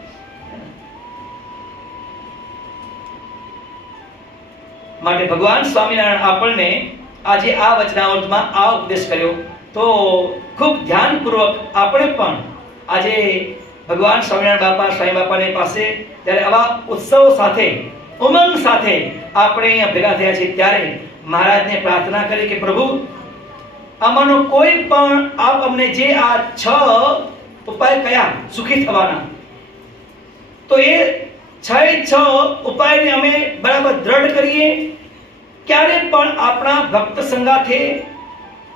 માટે ભગવાન સ્વામિનારાયણ આપણને આજે આ વચનામૃતમાં આ ઉપદેશ કર્યો. તો ખૂબ ધ્યાનપૂર્વક આપણે પણ આજે ભગવાન સ્વામિનારાયણ બાપા, સાંઈ બાપાની પાસે જ્યારે આવા ઉત્સવો સાથે, ઉમંગ સાથે આપણે અહીંયા ભેગા થયા છીએ, ત્યારે મહારાજને પ્રાર્થના કરી કે પ્રભુ આમાંનો કોઈ પણ આપ અમને જે આ 6 ઉપાય કયા સુખી થવાના, તો એ 6 ઉપાયને અમે બરાબર દ્રઢ કરીએ. ક્યારે પણ આપણા ભક્ત સંગાથે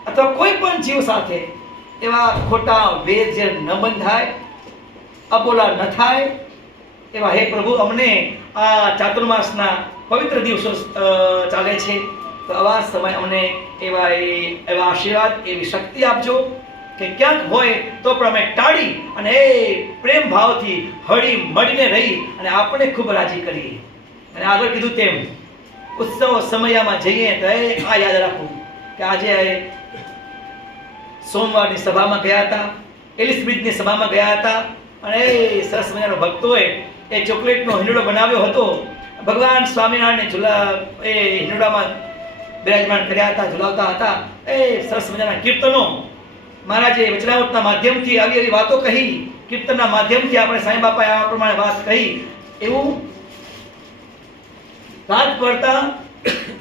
અથવા કોઈ પણ જીવ સાથે એવા ખોટા વેરઝેર ન બંધાય, અબોલા ન થાય. એવા હે પ્રભુ અમને આ ચાતુર્માસના પવિત્ર દિવસો ચાલે છે, તો આવા સમય અમને એવા આશીર્વાદ, એવી શક્તિ આપજો કે ક્યાંક હોય તો પણ અમે ટાળી અને એ પ્રેમ ભાવથી હળી મળીને રહી અને આપણે ખૂબ રાજી કરીએ. અને આગળ કીધું તેમ ઉત્સવ સમયમાં જઈએ તો આ યાદ રાખવું કે આજે સોમવારની સભામાં ગયા હતા, એલિસ બ્રિજની સભામાં ગયા હતા અને એ સરસ મજાનો ભક્તોએ એ ચોકલેટનો હિંડોળો બનાવ્યો હતો. ભગવાન સ્વામિનારાયણને એ હિંડોળામાં બિરાજમાન કર્યા હતા, ઝુલાવતા હતા. એ સરસ મજાના કીર્તનો મહારાજે વચનામૃતના માધ્યમથી આવી વાતો કહી, કીર્તનના માધ્યમથી આપણે સાંઈ બાપાએ આ પ્રમાણે વાત કહી. એવું રાત પડતા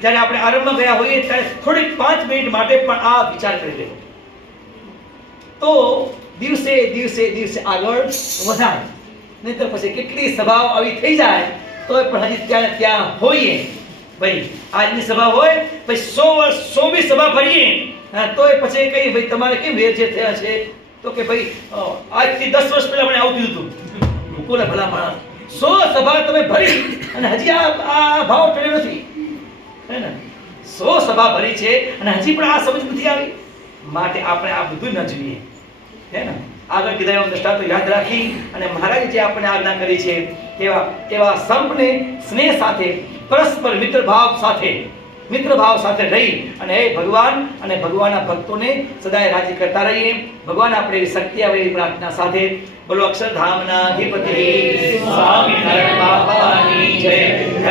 જ્યારે આપણે આરંભમાં ગયા હોઈએ ત્યારે થોડીક 5 મિનિટ માટે પણ આ વિચાર કરી લેવો, તો દિવસે દિવસે આગળ વધાય. નહીંતર પછી કેટલી સભાઓ આવી થઈ જાય તોય પણ હજી ત્યાં હોઈએ. ભાઈ આજની સભા હોય પછી 100 વર્ષ 100 સભા ભરીએ તોય પછી કઈ ભાઈ તમારે કેમ વેર જે થયા છે તો કે ભાઈ આજથી 10 વર્ષ પહેલા મને આવું થયું હતું. કોને ભલા માણસ 100 સભા તમે ભરી અને હજી આ ભાવ ટળ્યો નથી, હે ને? 100 સભા ભરી છે અને હજી પણ આ સમજ નથી આવી. માટે આપણે આ બધું ન જોઈએ, હે ને? આગળ કીધા દ્રષ્ટાંતો યાદ રાખી અને મહારાજે જે આપણને આજ્ઞા કરી છે એવા સંપને સ્નેહ સાથે પરસ્પર મિત્ર ભાવ સાથે રહી અને એ ભગવાન અને ભગવાનના ભક્તોને સદાય રાજી કરતા રહીએ. ભગવાન આપણે એવી શક્તિ આવે એવી પ્રાર્થના સાથે બોલો અક્ષરધામના અધિપતિ સ્વામિનારાયણ બાપાની જય.